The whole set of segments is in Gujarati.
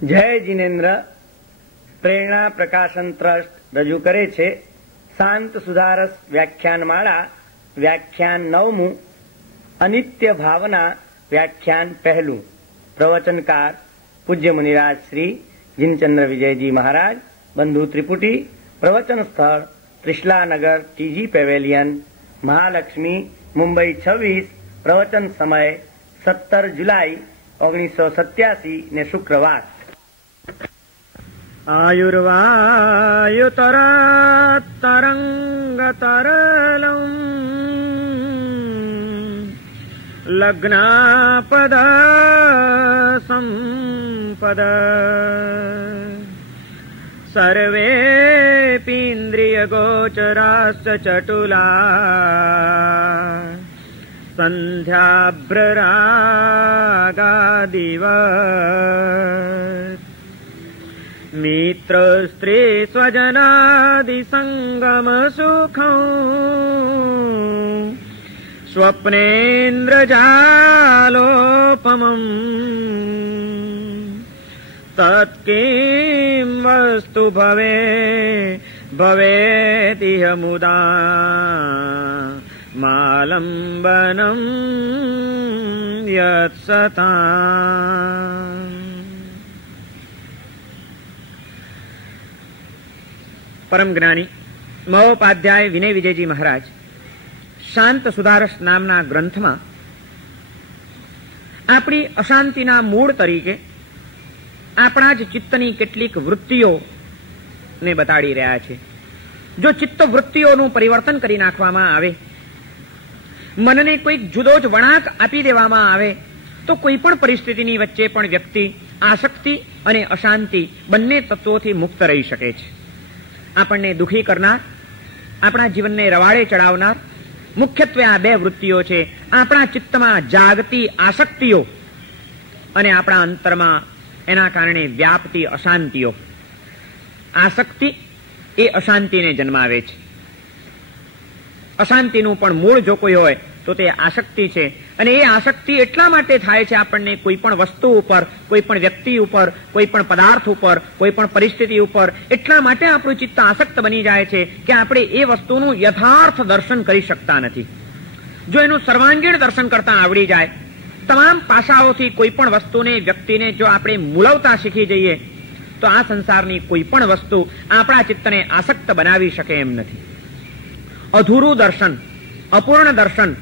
જય જીનેન્દ્ર પ્રેરણા પ્રકાશન ટ્રસ્ટ રજૂ કરે છે શાંત સુધારસ વ્યાખ્યાનમાળા વ્યાખ્યાન 9મું અનિત્ય ભાવના વ્યાખ્યાન 1. પ્રવચનકાર પૂજ્ય મુનિરાજ શ્રી જીનચંદ્ર વિજયજી મહારાજ, બંધુ ત્રિપુટી. પ્રવચન સ્થળ ત્રિશલાનગર ટીજી પેવેલિયન, મહાલક્ષ્મી, મુંબઈ 26. પ્રવચન સમય 17 જુલાઈ 1987 ને શુક્રવાર. આયુર્વાયુતરતરંગતરલમ લગ્નાપદ સંપદ સર્વેપીન્દ્રિયગોચરાશ્ચ ચટુલા સંધ્યાભ્રરાગાદિવ મિત્ર સ્ત્રી સ્વજનાદિ સંગમ સુખં સ્વપ્નેન્દ્રજાલોપમં તત્કિં વસ્તુ ભવેતિહ મુદા માલંબનમ યત્સતાં. પરમ જ્ઞાની મહોપાધ્યાય વિનય વિજયજી મહારાજ શાંત સુધારસ નામના ગ્રંથમાં આપણી અશાંતિના મૂળ તરીકે આપણા જ ચિત્તની કેટલીક વૃત્તિઓને બતાડી રહ્યા છે. જો ચિત્ત વૃત્તિઓનું પરિવર્તન કરી નાખવામાં આવે, મનને કોઈક જુદો જ વળાંક આપી દેવામાં આવે, તો કોઈ પણ પરિસ્થિતિની વચ્ચે પણ વ્યક્તિ આસક્તિ અને અશાંતિ બંને તત્વોથી મુક્ત રહી શકે છે. આપણને દુઃખી કરનાર, આપણા જીવનને રવાડે ચડાવનાર મુખ્યત્વે આ બે વૃત્તિઓ છે. આપણા ચિત્તમાં જાગતી આસક્તિઓ અને આપણા અંતરમાં એના કારણે વ્યાપતી અશાંતિઓ. આસક્તિ એ અશાંતિને જન્માવે છે. અશાંતિનું પણ મૂળ જો કોઈ હોય તો તે આસક્તિ છે. અને એ આસક્તિ એટલા માટે થાય છે, આપણને કોઈ પણ વસ્તુ ઉપર, કોઈ પણ વ્યક્તિ ઉપર, કોઈ પણ પદાર્થ ઉપર, કોઈ પણ પરિસ્થિતિ ઉપર એટલા માટે આપણું ચિત્ત આસક્ત બની જાય છે કે આપણે એ વસ્તુનું યથાર્થ દર્શન કરી શકતા નથી. જો એનું સર્વાંગીણ દર્શન કરતા આવડી જાય, તમામ પાસાઓથી કોઈ પણ વસ્તુને, વ્યક્તિને જો આપણે મૂલવતા શીખી જઈએ, તો આ સંસારની કોઈ પણ વસ્તુ આપણા ચિત્તને આસક્ત બનાવી શકે એમ નથી. અધૂરું દર્શન, અપૂર્ણ દર્શન,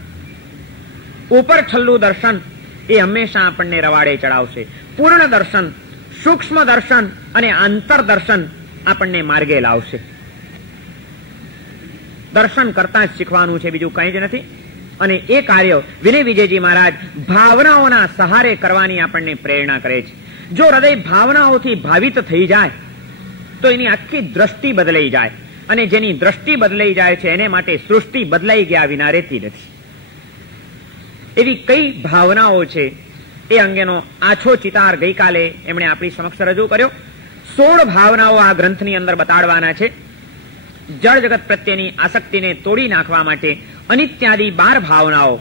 ઉપર છલ્લું દર્શન એ હંમેશા આપણને રવાડે ચડાવશે. પૂર્ણ દર્શન, સૂક્ષ્મ દર્શન અને આંતર દર્શન આપણને માર્ગે લાવશે. દર્શન કરતા જ શીખવાનું છે, બીજું કંઈ જ નથી. અને એ કાર્ય વિનય વિજયજી મહારાજ ભાવનાઓના સહારે કરવાની આપણને પ્રેરણા કરે છે. જો હૃદય ભાવનાઓથી ભાવિત થઈ જાય તો એની આખી દ્રષ્ટિ બદલાઈ જાય, અને જેની દ્રષ્ટિ બદલાઈ જાય છે એને માટે સૃષ્ટિ બદલાઈ ગયા વિના રહેતી નથી. એવી કઈ ભાવનાઓ છે એ અંગેનો આછો ચિતાર ગઈકાલે એમણે આપણી સમક્ષ રજૂ કર્યો. 16 ભાવનાઓ આ ગ્રંથની અંદર બતાડવાના છે. જળ જગત પ્રત્યેની આસક્તિને તોડી નાખવા માટે અનિત્યાદિ 12 ભાવનાઓ,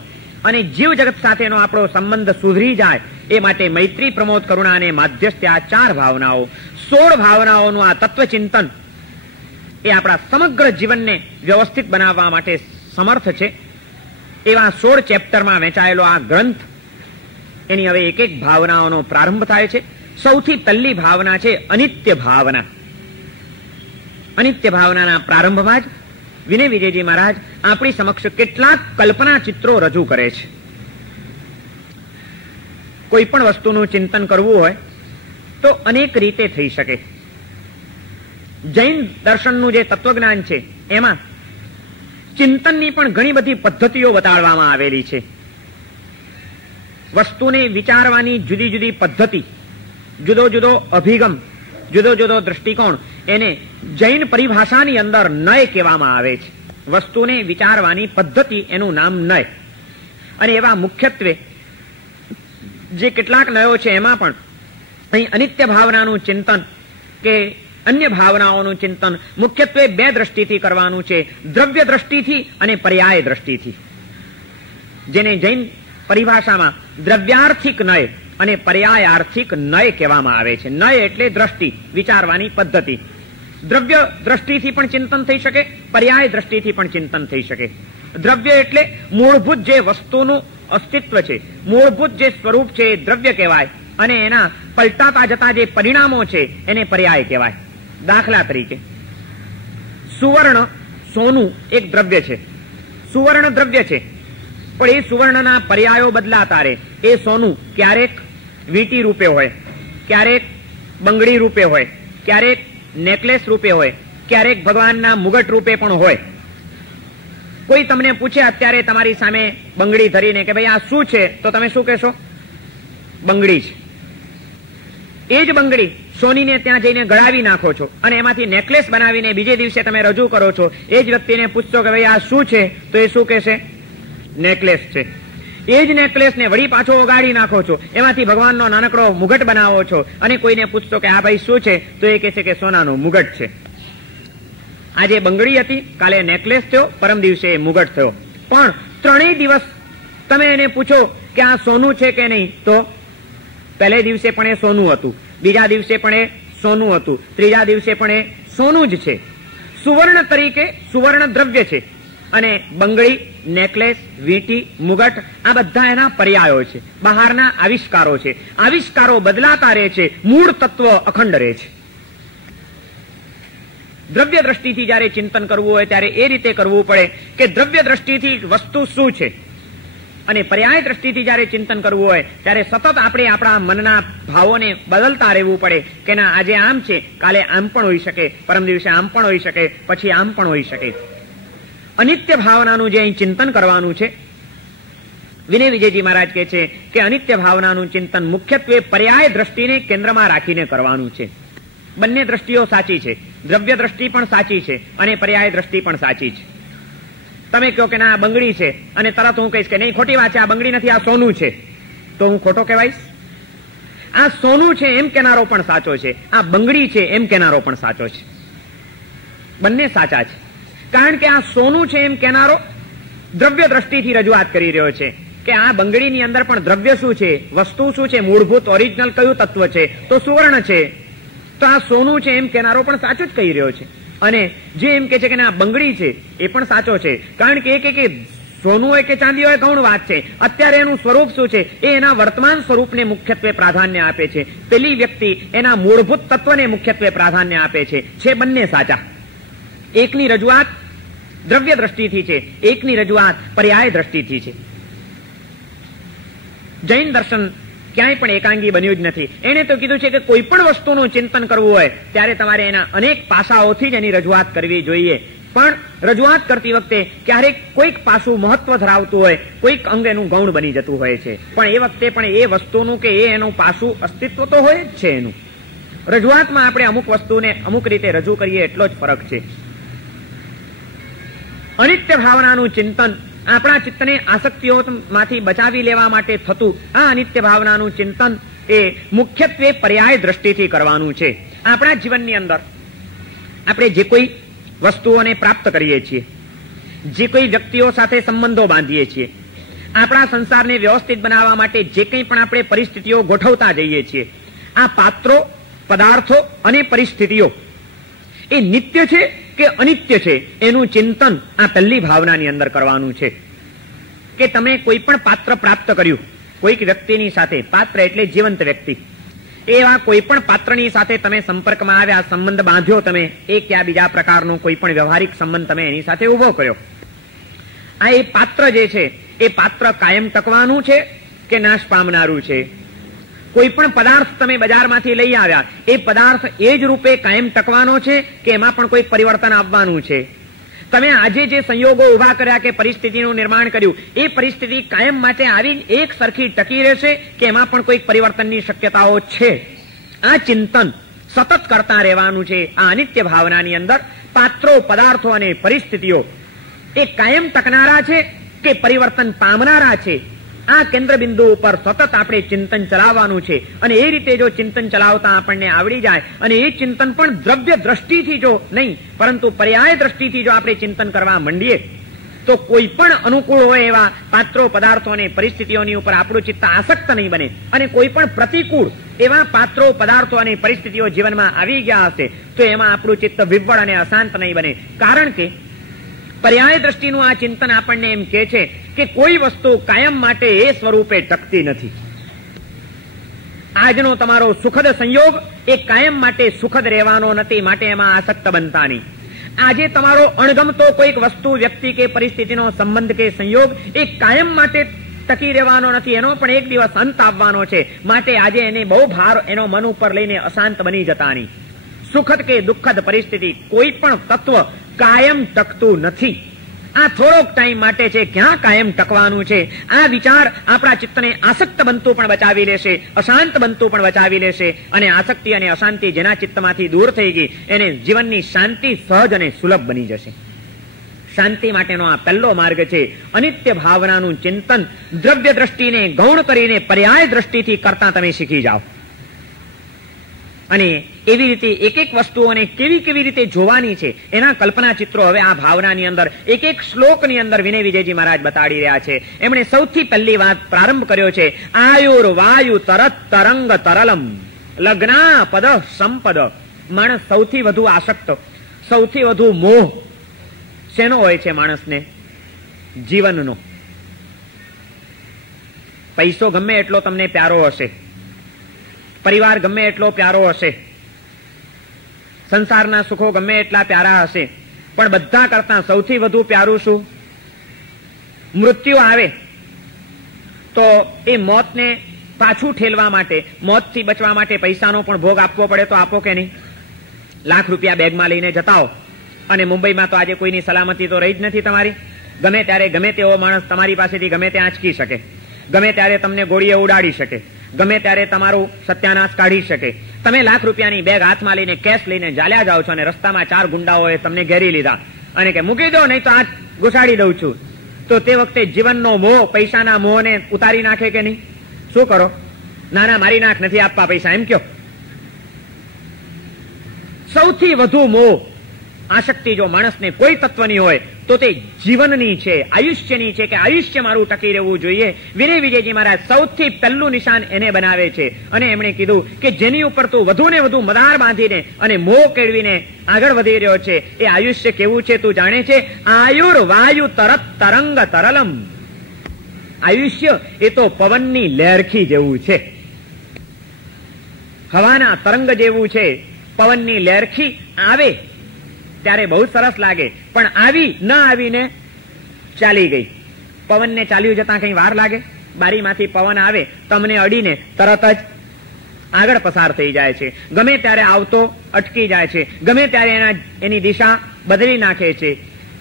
અને જીવ જગત સાથેનો આપણો સંબંધ સુધરી જાય એ માટે મૈત્રી, પ્રમોદ, કરુણા અને માધ્યસ્થ્ય, આ 4 ભાવનાઓ. 16 ભાવનાઓનું આ તત્વચિંતન એ આપણા સમગ્ર જીવનને વ્યવસ્થિત બનાવવા માટે સમર્થ છે. એવા 16 ચેપ્ટરમાં વહેંચાયેલો આ ગ્રંથ, એની હવે એક એક ભાવનાઓનો પ્રારંભ થાય છે. સૌથી પહેલી ભાવના છે અનિત્ય ભાવના. અનિત્ય ભાવનાના પ્રારંભમાં જ વિનય વિજયજી મહારાજ આપણી સમક્ષ કેટલાક કલ્પના ચિત્રો રજૂ કરે છે. કોઈ પણ વસ્તુનું ચિંતન કરવું હોય તો અનેક રીતે થઈ શકે. જૈન દર્શનનું જે તત્વજ્ઞાન છે એમાં ચિંતનની પણ ઘણી બધી પદ્ધતિઓ બતાડવામાં આવેલી છે. વસ્તુને વિચારવાની જુદી જુદી પદ્ધતિ, જુદો જુદો અભિગમ, જુદો જુદો દ્રષ્ટિકોણ, એને જૈન પરિભાષાની અંદર નય કહેવામાં આવે છે. વસ્તુને વિચારવાની પદ્ધતિ, એનું નામ નય. અને એવા મુખ્યત્વે જે કેટલાક નયો છે એમાં પણ અહીં અનિત્ય ભાવનાનું ચિંતન કે અન્ય ભાવનાઓનું ચિંતન મુખ્યત્વે 2 દ્રષ્ટિથી કરવાનું છે. દ્રવ્ય દ્રષ્ટિથી અને પર્યાય દ્રષ્ટિથી, જેને જૈન પરિભાષામાં દ્રવ્યાર્થિક નય અને પર્યાયાર્થિક નય કહેવામાં આવે છે. નય એટલે દ્રષ્ટિ, વિચારવાની પદ્ધતિ. દ્રવ્ય દ્રષ્ટિથી પણ ચિંતન થઈ શકે, પર્યાય દ્રષ્ટિથી પણ ચિંતન થઈ શકે. દ્રવ્ય એટલે મૂળભૂત જે વસ્તુનું અસ્તિત્વ છે, મૂળભૂત જે સ્વરૂપ છે એ દ્રવ્ય કહેવાય, અને એના પલટાતા જતા જે પરિણામો છે એને પર્યાય કહેવાય. દાખલા તરીકે સુવર્ણ, સોનું એક દ્રવ્ય છે. સુવર્ણ દ્રવ્ય છે, પણ એ સુવર્ણના પર્યાયો બદલાતા રહે. એ સોનું ક્યારેક વીંટી રૂપે હોય, ક્યારેક બંગડી રૂપે હોય, ક્યારેક નેકલેસ રૂપે હોય, ક્યારેક ભગવાનના મુગટ રૂપે પણ હોય. કોઈ તમને પૂછે અત્યારે તમારી સામે બંગડી ધરીને કે ભાઈ આ શું છે, તો તમે શું કહેશો? બંગડી છે. એ જ બંગડી સોનીને ત્યાં જઈને ગળાવી નાખો છો અને એમાંથી નેકલેસ બનાવીને બીજે દિવસે તમે રજૂ કરો છો. એ જ વ્યક્તિને પૂછશો કે ભાઈ આ શું છે, તો એ શું કહેશે? નેકલેસ છે. એ જ નેકલેસને વળી પાછો ઓગાળી નાખો છો, એમાંથી ભગવાનનો નાનકડો મુગટ બનાવો છો અને કોઈને પૂછશો કે આ ભાઈ શું છે, તો એ કહેશે કે સોનાનો મુગટ છે. આજે બંગડી હતી, કાલે નેકલેસ થયો, પરમ દિવસે મુગટ થયો. પણ ત્રણેય દિવસ તમે એને પૂછો કે આ સોનું છે કે નહીં, તો પહેલે દિવસે પણ એ સોનું હતું, બીજા દિવસે પણ એ સોનું હતું, ત્રીજા દિવસે પણ એ સોનું જ છે. સુવર્ણ તરીકે સુવર્ણ દ્રવ્ય છે, અને બંગડી, નેકલેસ, વીંટી, મુગટ આ બધા એના પર્યાયો છે, બહારના આવિષ્કારો છે. આવિષ્કારો બદલાતા રહે છે, મૂળ તત્વ અખંડ રહે છે. દ્રવ્ય દ્રષ્ટિથી જયારે ચિંતન કરવું હોય ત્યારે એ રીતે કરવું પડે કે દ્રવ્ય દ્રષ્ટિથી વસ્તુ શું છે, અને પર્યાય દ્રષ્ટિથી જયારે ચિંતન કરવું હોય ત્યારે સતત આપણે આપણા મનના ભાવોને બદલતા રહેવું પડે કે ના આજે આમ છે, કાલે આમ પણ હોઈ શકે, પરમ દિવસે આમ પણ હોઈ શકે, પછી આમ પણ હોઈ શકે. અનિત્ય ભાવનાનું જે અહીં ચિંતન કરવાનું છે, વિનય વિજયજી મહારાજ કહે છે કે અનિત્ય ભાવનાનું ચિંતન મુખ્યત્વે પર્યાય દ્રષ્ટિને કેન્દ્રમાં રાખીને કરવાનું છે. બંને દ્રષ્ટિઓ સાચી છે, દ્રવ્ય દ્રષ્ટિ પણ સાચી છે અને પર્યાય દ્રષ્ટિ પણ સાચી છે. તમે કહો કે ના બંગડી છે અને તરત હું કહીશ કે નહીં ખોટી વાત છે, આ બંગડી નથી, આ સોનું છે, તો હું ખોટો કહેવાઈશ? આ સોનું છે એમ કહેનારો પણ સાચો છે, આ બંગડી છે એમ કહેનારો પણ સાચો છે. બંને સાચા છે, કારણ કે આ સોનું છે એમ કહેનારો દ્રવ્ય દ્રષ્ટિથી રજૂઆત કરી રહ્યો છે કે આ બંગડીની અંદર પણ દ્રવ્ય શું છે, વસ્તુ શું છે, મૂળભૂત ઓરિજિનલ કયું તત્વ છે, તો સુવર્ણ છે. તો આ સોનું છે એમ કહેનારો પણ સાચું જ કહી રહ્યો છે, અને જે એમ કે છે કે આ બંગડી છે એ પણ સાચો છે, કારણ કે કે સોનું હોય કે ચાંદી હોય ગૌણ વાત છે. અત્યારે એનું સ્વરૂપ શું છે, એ એના વર્તમાન સ્વરૂપને મુખ્યત્વે પ્રાધાન્ય આપે છે. પેલી વ્યક્તિ એના મૂળભૂત તત્વને મુખ્યત્વે પ્રાધાન્ય આપે છે બંને સાચા. એકની રજૂઆત દ્રવ્ય દ્રષ્ટિથી છે, એકની રજૂઆત પર્યાય દ્રષ્ટિથી છે. જૈન દર્શન ક્યાંય પણ એકાંગી બન્યું જ નથી. એને તો કીધું છે કે કોઈ પણ વસ્તુનું ચિંતન કરવું હોય ત્યારે તમારે એના અનેક પાસાઓથી જ એની રજૂઆત કરવી જોઈએ. પણ રજૂઆત કરતી વખતે ક્યારેક કોઈક પાસું મહત્વ ધરાવતું હોય, કોઈક અંગ એનું ગૌણ બની જતું હોય છે, પણ એ વખતે પણ એ વસ્તુનું કે એનું પાસું અસ્તિત્વ તો હોય જ છે એનું. રજૂઆતમાં આપણે અમુક વસ્તુને અમુક રીતે રજૂ કરીએ એટલો જ ફરક છે. અનિત્ય ભાવનાનું ચિંતન આપણા ચિત્તને આસક્તિઓમાંથી બચાવી લેવા માટે થતું આ અનિત્ય ભાવનાનું ચિંતન એ મુખ્યત્વે પર્યાય દ્રષ્ટિથી કરવાનું છે. આપણા જીવનની અંદર આપણે જે કોઈ વસ્તુઓને પ્રાપ્ત કરીએ છીએ, જે કોઈ વ્યક્તિઓ સાથે સંબંધો બાંધીએ છીએ, આપણા સંસારને વ્યવસ્થિત બનાવવા માટે જે કંઈ પણ આપણે પરિસ્થિતિઓ ગોઠવતા જઈએ છીએ, આ પાત્રો, પદાર્થો અને પરિસ્થિતિઓ એ નિત્ય છે કે અનિત્ય છે એનું ચિંતન આ પહેલી ભાવનાની અંદર કરવાનું છે. કે તમે કોઈ પણ પાત્ર પ્રાપ્ત કર્યું કોઈક વ્યક્તિની સાથે, પાત્ર એટલે જીવંત વ્યક્તિ, એવા કોઈ પણ પાત્રની સાથે તમે સંપર્કમાં આવ્યા, સંબંધ બાંધ્યો, તમે એક યા બીજા પ્રકારનો કોઈ પણ વ્યવહારિક સંબંધ તમે એની સાથે ઉભો કર્યો. આ એ પાત્ર જે છે એ પાત્ર કાયમ ટકવાનું છે કે નાશ પામનારું છે? કોઈ પણ પદાર્થ તમે બજારમાંથી લઈ આવ્યા, એ પદાર્થ એ જ રૂપે કાયમ ટકવાનો છે કે એમાં પણ કોઈ પરિવર્તન આવવાનું છે? તમે આજે જે સંયોગો ઉભા કર્યા કે પરિસ્થિતિનું નિર્માણ કર્યું, એ પરિસ્થિતિ કાયમ માટે આવી એક સરખી ટકી રહેશે કે એમાં પણ કોઈ પરિવર્તનની શક્યતાઓ છે? આ ચિંતન સતત કરતા રહેવાનું છે. આ અનિત્ય ભાવનાની અંદર પાત્રો, પદાર્થો અને પરિસ્થિતિઓ એ કાયમ ટકનારા છે કે પરિવર્તન પામનારા છે? આ કેન્દ્ર બિંદુ ઉપર સતત આપણે ચિંતન ચલાવવાનું છે. અને એ રીતે જો ચિંતન ચલાવતા આપણને આવડી જાય, અને એ ચિંતન પણ દ્રવ્ય દ્રષ્ટિથી જો નહીં પરંતુ પર્યાય દ્રષ્ટિથી જો આપણે ચિંતન કરવા માંડીએ, તો કોઈ પણ અનુકૂળ હોય એવા પાત્રો, પદાર્થો અને પરિસ્થિતિઓની ઉપર આપણું ચિત્ત આસક્ત નહીં બને, અને કોઈ પણ પ્રતિકૂળ એવા પાત્રો, પદાર્થો અને પરિસ્થિતિઓ જીવનમાં આવી ગયા હશે તો એમાં આપણું ચિત્ત વિવ્વળ અને અશાંત નહીં બને. કારણ કે પર્યાય દ્રષ્ટિનું આ ચિંતન આપણને એમ કહે છે કે કોઈ વસ્તુ કાયમ માટે એ સ્વરૂપે ટકતી નથી. આજનો તમારો સુખદ સંયોગ એ કાયમ માટે સુખદ રહેવાનો નથી, માટે એમાં આસક્ત બનતા નહીં. આજે તમારો અણગમતો કોઈક વસ્તુ, વ્યક્તિ કે પરિસ્થિતિનો સંબંધ કે સંયોગ એ કાયમ માટે ટકી રહેવાનો નથી, એનો પણ એક દિવસ અંત આવવાનો છે. માટે આજે એને બહુ ભાર એનો મન ઉપર લઈને અશાંત બની જતા નહીં. સુખદ કે દુઃખદ પરિસ્થિતિ, કોઈ પણ તત્વ કાયમ ટકતું નથી. આ થોડોક ટાઈમ માટે છે, ક્યાં કાયમ ટકવાનું છે? આ વિચાર આપણા ચિત્તને આસક્ત બનતું પણ બચાવી લેશે, અશાંત બનતું પણ બચાવી લેશે, અને આસક્તિ અને અશાંતિ જેના ચિત્તમાંથી દૂર થઈ ગઈ એને જીવનની શાંતિ સહજ અને સુલભ બની જશે. શાંતિ માટેનો આ પહેલો માર્ગ છે. અનિત્ય ભાવનાનું ચિંતન દ્રવ્ય દ્રષ્ટિને ગૌણ કરીને પર્યાય દ્રષ્ટિથી કરતા તમે શીખી જાઓ, અને એવી રીતે એક એક વસ્તુઓને કેવી કેવી રીતે જોવાની છે એના કલ્પના ચિત્રો હવે આ ભાવનાની અંદર એક એક શ્લોકની અંદર વિનય વિજયજી મહારાજ બતાડી રહ્યા છે. એમણે સૌથી પહેલી વાત પ્રારંભ કર્યો છે, આયુર વાયુ તરત તરંગ તરલમ લગ્ના પદ સંપદ. માણસ સૌથી વધુ આસક્ત, સૌથી વધુ મોહ શેનો હોય છે માણસને? જીવનનો. પૈસો ગમે એટલો તમને પ્યારો હશે, પરિવાર ગમે એટલો પ્યારો હશે, સંસારના સુખો ગમે એટલા પ્યારા હશે, પણ બધા કરતા સૌથી વધુ પ્યારું શું? મૃત્યુ આવે તો એ મોતને પાછું ઠેલવા માટે, મોતથી બચવા માટે પૈસાનો પણ ભોગ આપવો પડે તો આપો કે નહીં? લાખ રૂપિયા બેગમાં લઈને જતા હો, અને મુંબઈમાં તો આજે કોઈની સલામતી તો રહી જ નથી તમારી. ગમે ત્યારે ગમે તેવો માણસ તમારી પાસેથી ગમે તે આંચકી શકે, ગમે ત્યારે તમને ગોળીએ ઉડાડી શકે, ગમે ત્યારે તમારું સત્યાનાશ કાઢી શકે. તમે લાખ રૂપિયાની બેગ હાથમાં લઈને, કેશ લઈને ચાલ્યા જાઓ છો, અને રસ્તામાં 4 ગુંડાઓએ તમને ઘેરી લીધા અને કે મૂકી દો નહીં તો આ ઘુસાડી દઉં છું, તો તે વખતે જીવનનો મોહ, પૈસાના મોહને ઉતારી નાખે કે નહીં? શું કરો? ના ના, મારી નાખ, નથી આપવા પૈસા, એમ કયો? સૌથી વધુ મોહ, આસક્તિ જો માણસને કોઈ તત્વની હોય તો તે જીવનની છે, આયુષ્યની છે, કે આયુષ્ય મારું ટકી રહેવું જોઈએ. વિનય વિજયજી મહારાજ સૌથી પહેલું નિશાન એને બનાવે છે, અને એમણે કીધું કે જેની ઉપર તું વધુ ને વધુ મદાર બાંધીને અને મોહ કેળવીને આગળ વધી રહ્યો છે એ આયુષ્ય કેવું છે તું જાણે છે? આયુર વાયુ તરત તરંગ તરલમ. આયુષ્ય એ તો પવનની લહેરખી જેવું છે, હવાના તરંગ જેવું છે. પવનની લહેરખી આવે ત્યારે બહુ સરસ લાગે, પણ આવી ન આવીને ચાલી ગઈ. પવનને ચાલ્યું જતા કઈ વાર લાગે? બારીમાંથી પવન આવે, તમને અડીને તરત જ આગળ પસાર થઈ જાય છે. ગમે ત્યારે આવતો અટકી જાય છે, ગમે ત્યારે એની દિશા બદલી નાખે છે.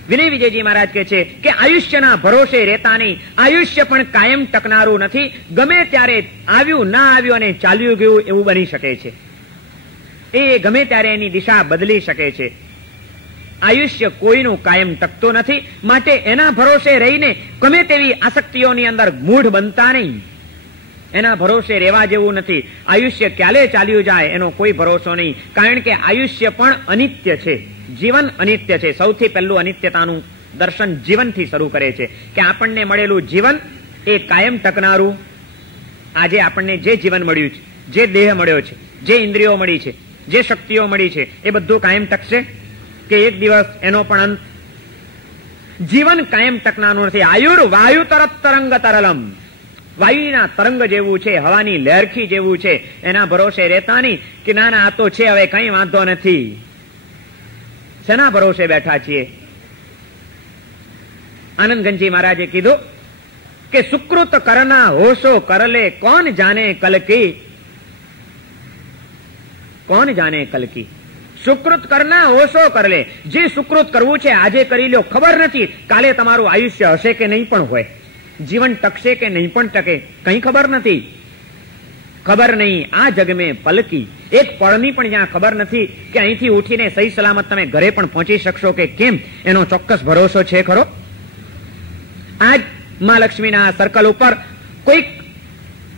વિનય વિજયજી મહારાજ કહે છે કે આયુષ્યના ભરોસે રહેતા નહીં, આયુષ્ય પણ કાયમ ટકનારું નથી. ગમે ત્યારે આવ્યું, ના આવ્યું અને ચાલ્યું ગયું એવું બની શકે છે. એ ગમે ત્યારે એની દિશા બદલી શકે છે. આયુષ્ય કોઈનું કાયમ ટકતું નથી, માટે એના ભરોસે રહીને ગમે તેવી આસક્તિઓની અંદર મૂઢ બનતા નહીં. એના ભરોસે રહેવા જેવું નથી. આયુષ્ય ક્યારે ચાલ્યું જાય એનો કોઈ ભરોસો નહીં, કારણ કે આયુષ્ય પણ અનિત્ય છે, જીવન અનિત્ય છે. સૌથી પહેલું અનિત્યતાનું દર્શન જીવનથી શરૂ કરે છે કે આપણને મળેલું જીવન એ કાયમ ટકનારું. આજે આપણને જે જીવન મળ્યું છે, જે દેહ મળ્યો છે, જે ઇન્દ્રિયો મળી છે, જે શક્તિઓ મળી છે, એ બધું કાયમ ટકશે કે એક દિવસ એનો પણ અંત? જીવન કાયમ ટકનારું નથી. આયુર વાયુ તરત તરંગ તરલમ. વાયુના તરંગ જેવું છે, હવાની લહેરખી જેવું છે. એના ભરોસે રહેતા નહીં કે ના ના આ તો છે, હવે કઈ વાંધો નથી. શેના ભરોસે બેઠા છીએ? આનંદગંજી મહારાજે કીધું કે સુકૃત કરના હોશો કરલે કોણ જાને કલકી, કોણ જાને કલકી. સુકૃત કરના હોશો કરલે. જે સુકૃત કરવું છે આજે કરી લો, ખબર નથી કાલે તમારું આયુષ્ય હશે કે નહીં પણ હોય, જીવન ટકશે કે નહીં પણ ટકે, કઈ ખબર નથી. ખબર નહીં આ જગ મેં પલકી. એક પળની પણ જ્યાં ખબર નથી કે અહીંથી ઉઠીને સહી સલામત તમે ઘરે પણ પહોંચી શકશો કે કેમ, એનો ચોક્કસ ભરોસો છે ખરો? આજ મા લક્ષ્મીના સર્કલ ઉપર કોઈક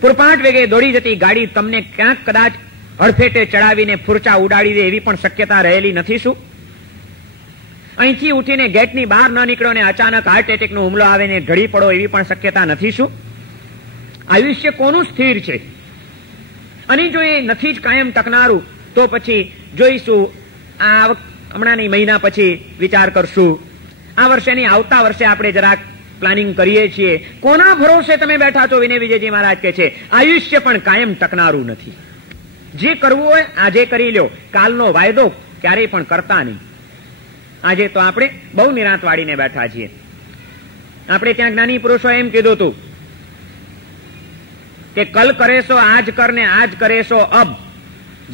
પુરપાટ વેગે દોડી જતી ગાડી તમને ક્યાંક કદાચ હડફેટે ચડાવીને ફૂરચા ઉડાડી દે એવી પણ શક્યતા રહેલી નથી શું? અહીંથી ઉઠીને ગેટની બહાર ન નીકળો ને અચાનક હાર્ટ એટેકનો હુમલો આવે ને ઢળી પડો એવી પણ શક્યતા નથી. શું આયુષ્ય કોનું સ્થિર છે? અને જો એ નથી જ કાયમ ટકનારું તો પછી જોઈશું. આ હમણાંની મહિના પછી વિચાર કરશું. આ વર્ષે નહીં, આવતા વર્ષે આપણે જરાક પ્લાનિંગ કરીએ છીએ. કોના ભરોસે તમે બેઠા છો? વિનય વિજયજી મહારાજ કહે છે આયુષ્ય પણ કાયમ ટકનારું નથી. જે કરવું હોય આજે કરી લ્યો, કાલનો વાયદો ક્યારેય પણ કરતા નહીં. આજે તો આપણે બહુ નિરાંત વાળીને બેઠા છીએ. આપણે ત્યાં જ્ઞાની પુરુષો એમ કીધું હતું કે કલ કરેશો આજ કર ને આજ કરેશો અબ.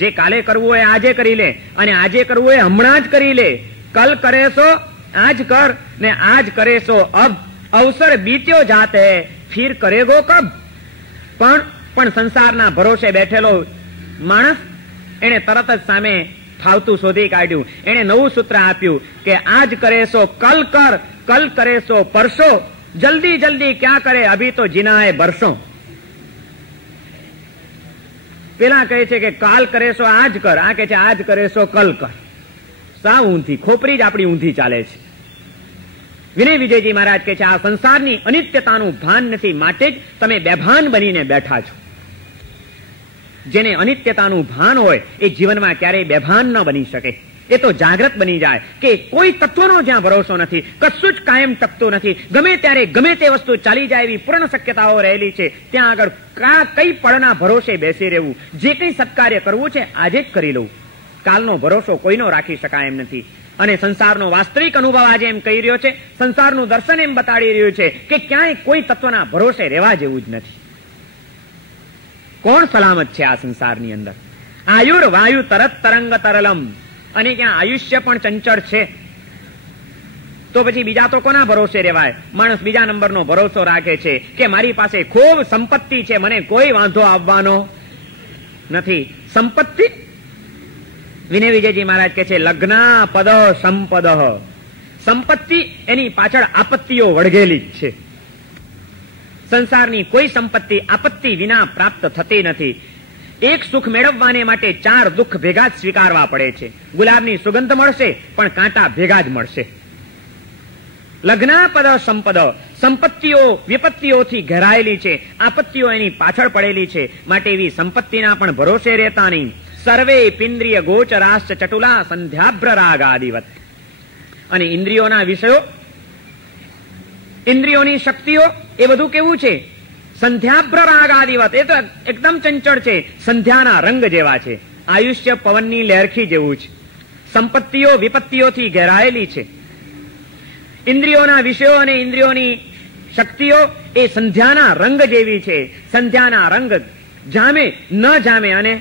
જે કાલે કરવું હોય આજે કરી લે, અને આજે કરવું હોય હમણાં જ કરી લે. કલ કરેશો આજ કર ને આજ કરેશો અબ. અવસર બીત્યો જાત હે ફિર કરેગો કબ. પણ સંસારના ભરોસે બેઠેલો માણસ એને તરત જ સામે ફાવતું શોધી કાઢ્યું. એને નવું સૂત્ર આપ્યું કે આજ કરેશો કલ કર, કલ કરેશો પરસો. જલ્દી જલ્દી ક્યાં કરે, અભી તો જીના હે બરસો. પેલા કહે છે કે કાલ કરેશો આજ કર, આ કહે છે આજ કરેશો કલ કર. સાવ ઊંધી, ખોપરી જ આપણી ઊંધી ચાલે છે. વિનય વિજયજી મહારાજ કહે છે આ સંસારની અનિત્યતાનું ભાન નથી, માટે જ તમે બેભાન બનીને બેઠા છો. જેને અનિત્યતાનું ભાન હોય એ જીવનમાં ક્યારેય બેભાન ન બની શકે. એ તો જાગૃત બની જાય કે કોઈ તત્વનો જ્યાં ભરોસો નથી, કશું જ કાયમ ટકતું નથી. ગમે ત્યારે ગમે તે વસ્તુ ચાલી જાય એવી પૂર્ણ શક્યતાઓ રહેલી છે. ત્યાં આગળ કઈ પળના ભરોસે બેસી રહેવું. જે કંઈ સત્કાર્ય કરવું છે આજે જ કરી લઉં. કાલનો ભરોસો કોઈનો રાખી શકાય એમ નથી. અને સંસારનો વાસ્તવિક અનુભવ આજે એમ કહી રહ્યો છે, સંસારનું દર્શન એમ બતાડી રહ્યું છે કે ક્યાંય કોઈ તત્વના ભરોસે રહેવા જેવું જ નથી. કોણ સલામત છે આ સંસારની અંદર? આયુર વાયુ તરત તરંગ તરલમ. અને ક્યાં આયુષ્ય પણ ચંચળ છે તો પછી બીજા તો કોના ભરોસે રહેવાય? માણસ બીજા નંબરનો ભરોસો રાખે છે કે મારી પાસે ખૂબ સંપત્તિ છે, મને કોઈ વાંધો આવવાનો નથી. સંપત્તિ, વિનય વિજયજી મહારાજ કહે છે લગ્ન પદ સંપદ. સંપત્તિ એની પાછળ આપત્તિઓ વળગેલી જ છે. સંસારની કોઈ સંપત્તિ આપત્તિ વિના પ્રાપ્ત થતી નથી. એક સુખ મેળવવાને માટે 4 દુઃખ ભેગા જ સ્વીકારવા પડે છે. ગુલાબની સુગંધ મળશે પણ કાંટા ભેગા જ મળશે. લગ્ન પદ સંપદ. સંપત્તિઓ વિપત્તિઓથી ઘેરાયેલી છે, આપત્તિઓ એની પાછળ પડેલી છે. માટે એવી સંપત્તિના પણ ભરોસે રહેતા નહીં. સર્વે પિન્દ્રિય ગોચરાશ્ચ ચટુલા સંધ્યાભ્ર રાગાદિવત. અને ઇન્દ્રિયોના વિષયો, ઇન્દ્રિયોની શક્તિઓ એ બધું કેવું છે? સંધ્યાભ્ર રાગાદિવત. એ તો એકદમ ચંચળ છે, સંધ્યાના રંગ જેવા છે. આયુષ્ય પવનની લહેરખી જેવું છે. સંપત્તિઓ વિપત્તિઓથી ઘેરાયેલી છે. ઇન્દ્રિયોના વિષયો અને ઇન્દ્રિયોની શક્તિઓ એ સંધ્યાના રંગ જેવી છે. સંધ્યાના રંગ જામે ન જામે અને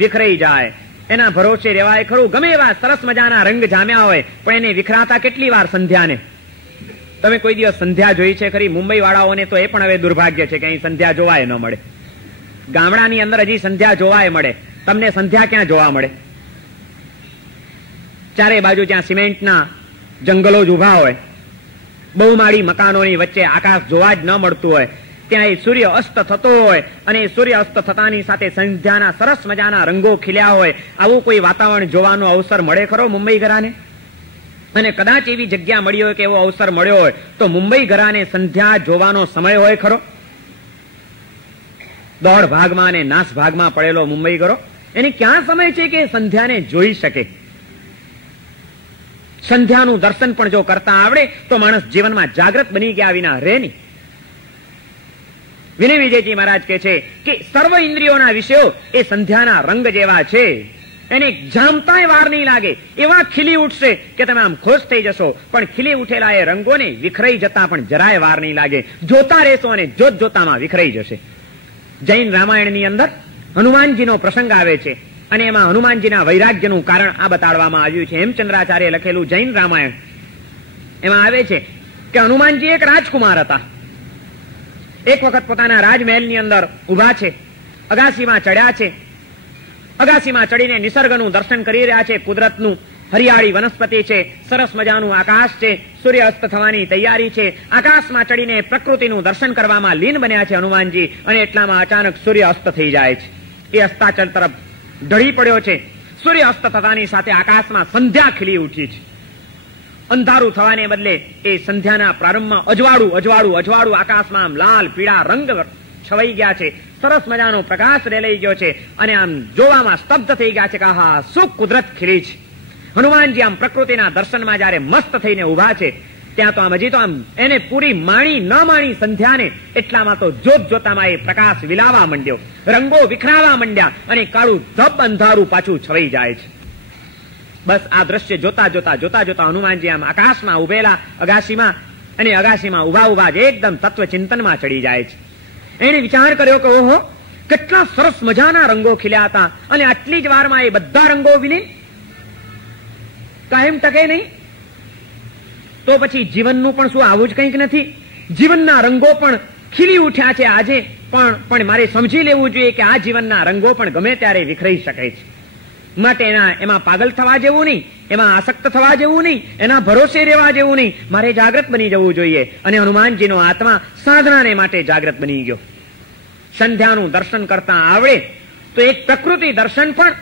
વિખરાઈ જાય. એના ભરોસે રહેવાય ખરું? ગમે એવા સરસ મજાના રંગ જામ્યા હોય પણ એને વિખરાતા કેટલી વાર સંધ્યાને? તમે કોઈ દિવસ સંધ્યા જોઈ છે ખરી? મુંબઈ વાળાઓને તો એ પણ હવે દુર્ભાગ્ય છે કે અહીં સંધ્યા જોવાય ન મળે. ગામડાની અંદર હજી સંધ્યા જોવાય મળે. તમને સંધ્યા ક્યાં જોવા મળે? ચારે બાજુ ત્યાં સિમેન્ટના જંગલો જ ઉભા હોય, બહુમાળી મકાનોની વચ્ચે આકાશ જોવા જ ન મળતું હોય, ત્યાં એ સૂર્ય અસ્ત થતો હોય અને એ સૂર્ય અસ્ત થતાની સાથે સંધ્યાના સરસ મજાના રંગો ખીલ્યા હોય. આવું કોઈ વાતાવરણ જોવાનો અવસર મળે ખરો મુંબઈ ઘરાને? અને કદાચ એવી જગ્યા મળી હોય કે એવો અવસર મળ્યો હોય તો મુંબઈ ઘરાને સંધ્યા જોવાનો સમય હોય ખરો? દોડ ભાગમાં અને નાશ ભાગમાં પડેલો મુંબઈ ઘરો, એને ક્યાં સમય છે કે સંધ્યાને જોઈ શકે? સંધ્યાનું દર્શન પણ જો કરતા આવડે તો માણસ જીવનમાં જાગૃત બની ગયા વિના રહે નહીં. વિનય વિજયજી મહારાજ કહે છે કે સર્વ ઇન્દ્રિયોના વિષયો એ સંધ્યાના રંગ જેવા છે. એને જામતાય વાર નહીં લાગે, એવા ખીલી ઉઠશે કે તમે આમ ખુશ થઈ જશો. પણ ખીલી ઉઠેલા એ રંગોને વિખરાઈ જતા પણ જરાય વાર નહીં લાગે. જોતા રહેશો અને જોત જોતામાં વિખરાઈ જશે. જૈન રામાયણની અંદર હનુમાનજીનો પ્રસંગ આવે છે અને એમાં હનુમાનજીના વૈરાગ્યનું કારણ આ બતાડવામાં આવ્યું છે. હેમચંદ્રાચાર્ય લખેલું જૈન રામાયણ, એમાં આવે છે કે હનુમાનજી એક રાજકુમાર હતા. એક વખત પોતાના રાજમહેલની અંદર ઉભા છે, અગાસીમાં ચડ્યા છે. અગાસીમાં ચડીને નિસર્ગનું દર્શન કરી રહ્યા છે. કુદરતનું હરિયાળી વનસ્પતિ છે, સરસ મજાનું આકાશ છે, સૂર્ય અસ્ત થવાની તૈયારી છે. આકાશમાં ચડીને પ્રકૃતિનું દર્શન કરવામાં લીન બન્યા છે હનુમાનજી. અને એટલામાં અચાનક સૂર્ય અસ્ત થઈ જાય છે. એ અસ્તાચલ તરફ ઢળી પડ્યો છે. સૂર્ય અસ્ત થતાની સાથે આકાશમાં સંધ્યા ખીલી ઉઠી છે. અંધારું થવાને બદલે એ સંધ્યાના પ્રારંભમાં અજવાળું અજવાળું અજવાળું આકાશમાં આમ લાલ પીળા રંગ છવાઈ ગયા છે, સરસ મજાનો પ્રકાશ રેલાઈ ગયો છે અને આમ જોવામાં સ્તબ્ધ થઈ ગયા છે કે આહા શું કુદરત ખીલી છે. હનુમાનજી આમ પ્રકૃતિના દર્શનમાં જયારે મસ્ત થઈને ઉભા છે ત્યાં તો આમ હજી તો આમ એને પૂરી માણી ન માણી સંધ્યાને એટલામાં તો જોત જોતામાં એ પ્રકાશ વિલાવા માંડ્યો, રંગો વિખરાવા માંડ્યા અને કાળું ધબ અંધારું પાછું છવાઈ જાય છે. બસ આ દ્રશ્ય જોતા જોતા જોતા જોતા હનુમાનજી આમ આકાશમાં ઉભેલા અગાશીમાં અને અગાશીમાં ઉભા ઉભા જ એકદમ તત્વ ચિંતનમાં ચડી જાય છે. એને વિચાર કર્યો કે ઓહો કેટલા સરસ મજાના રંગો ખીલ્યા હતા અને આટલી જ વારમાં એ બધા રંગો વિને કાયમ ટકે નહીં તો પછી જીવનનું પણ શું આવું જ કંઈક નથી? જીવનના રંગો પણ ખીલી ઉઠ્યા છે આજે, પણ મારે સમજી લેવું જોઈએ કે આ જીવનના રંગો પણ ગમે ત્યારે વિખરાઈ શકે છે. માટે એમાં પાગલ થવા જેવું નહીં, એમાં આસક્ત થવા જેવું નહીં, એના ભરોસે રહેવા જેવું નહીં. મારે જાગ્રત બની જવું જોઈએ. અને હનુમાનજીનો આત્મા સાધનાને માટે જાગ્રત બની ગયો. સંધ્યાનું દર્શન કરતા આવડે તો એક પ્રકૃતિ દર્શન પણ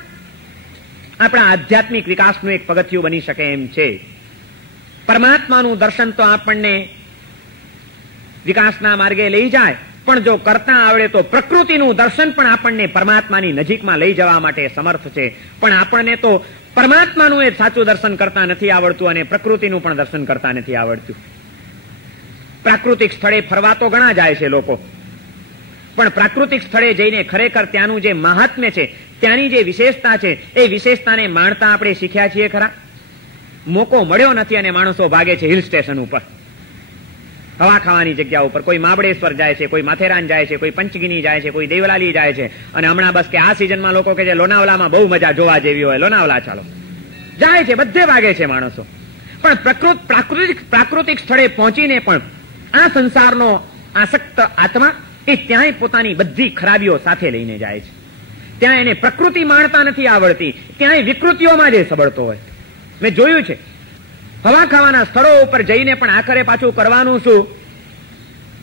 આપણા આધ્યાત્મિક વિકાસનું એક પગથિયું બની શકે એમ છે. પરમાત્માનું દર્શન તો આપણને વિકાસના માર્ગે લઈ જાય, પણ જો કરતા આવડે તો પ્રકૃતિનું દર્શન પણ આપણને પરમાત્માની નજીકમાં લઈ જવા માટે સમર્થ છે. પણ આપણને તો પરમાત્માનું એ સાચું દર્શન કરતા નથી આવડતું અને પ્રકૃતિનું પણ દર્શન કરતા નથી આવડતું. પ્રાકૃતિક સ્થળે ફરવા તો ઘણા જાય છે લોકો, પણ પ્રાકૃતિક સ્થળે જઈને ખરેખર ત્યાંનું જે મહાત્મ્ય છે, ત્યાંની જે વિશેષતા છે, એ વિશેષતાને માણતા આપણે શીખ્યા છીએ ખરા? મોકો મળ્યો નથી અને માણસો ભાગે છે હિલ સ્ટેશન ઉપર, હવા ખાવાની જગ્યા ઉપર. કોઈ મહાબળેશ્વર જાય છે, કોઈ માથેરાન જાય છે, કોઈ પંચગીની જાય છે, કોઈ દેવલાલી જાય છે. અને હમણાં બસ કે આ સિઝનમાં લોકો કે જે લોનાવલામાં બહુ મજા જોવા જેવી હોય, લોનાવલા ચાલો જાય છે, બધે ભાગે છે માણસો. પણ પ્રાકૃતિક સ્થળે પહોંચીને પણ આ સંસારનો આસક્ત આત્મા એ ત્યાંય પોતાની બધી ખરાબીઓ સાથે લઈને જાય છે. ત્યાં એને પ્રકૃતિ માણતા નથી આવડતી, ત્યાંય વિકૃતિઓમાં જ સબળતો હોય. મેં જોયું છે હવા ખાવાના સ્થળો ઉપર જઈને પણ આખરે પાછું કરવાનું શું?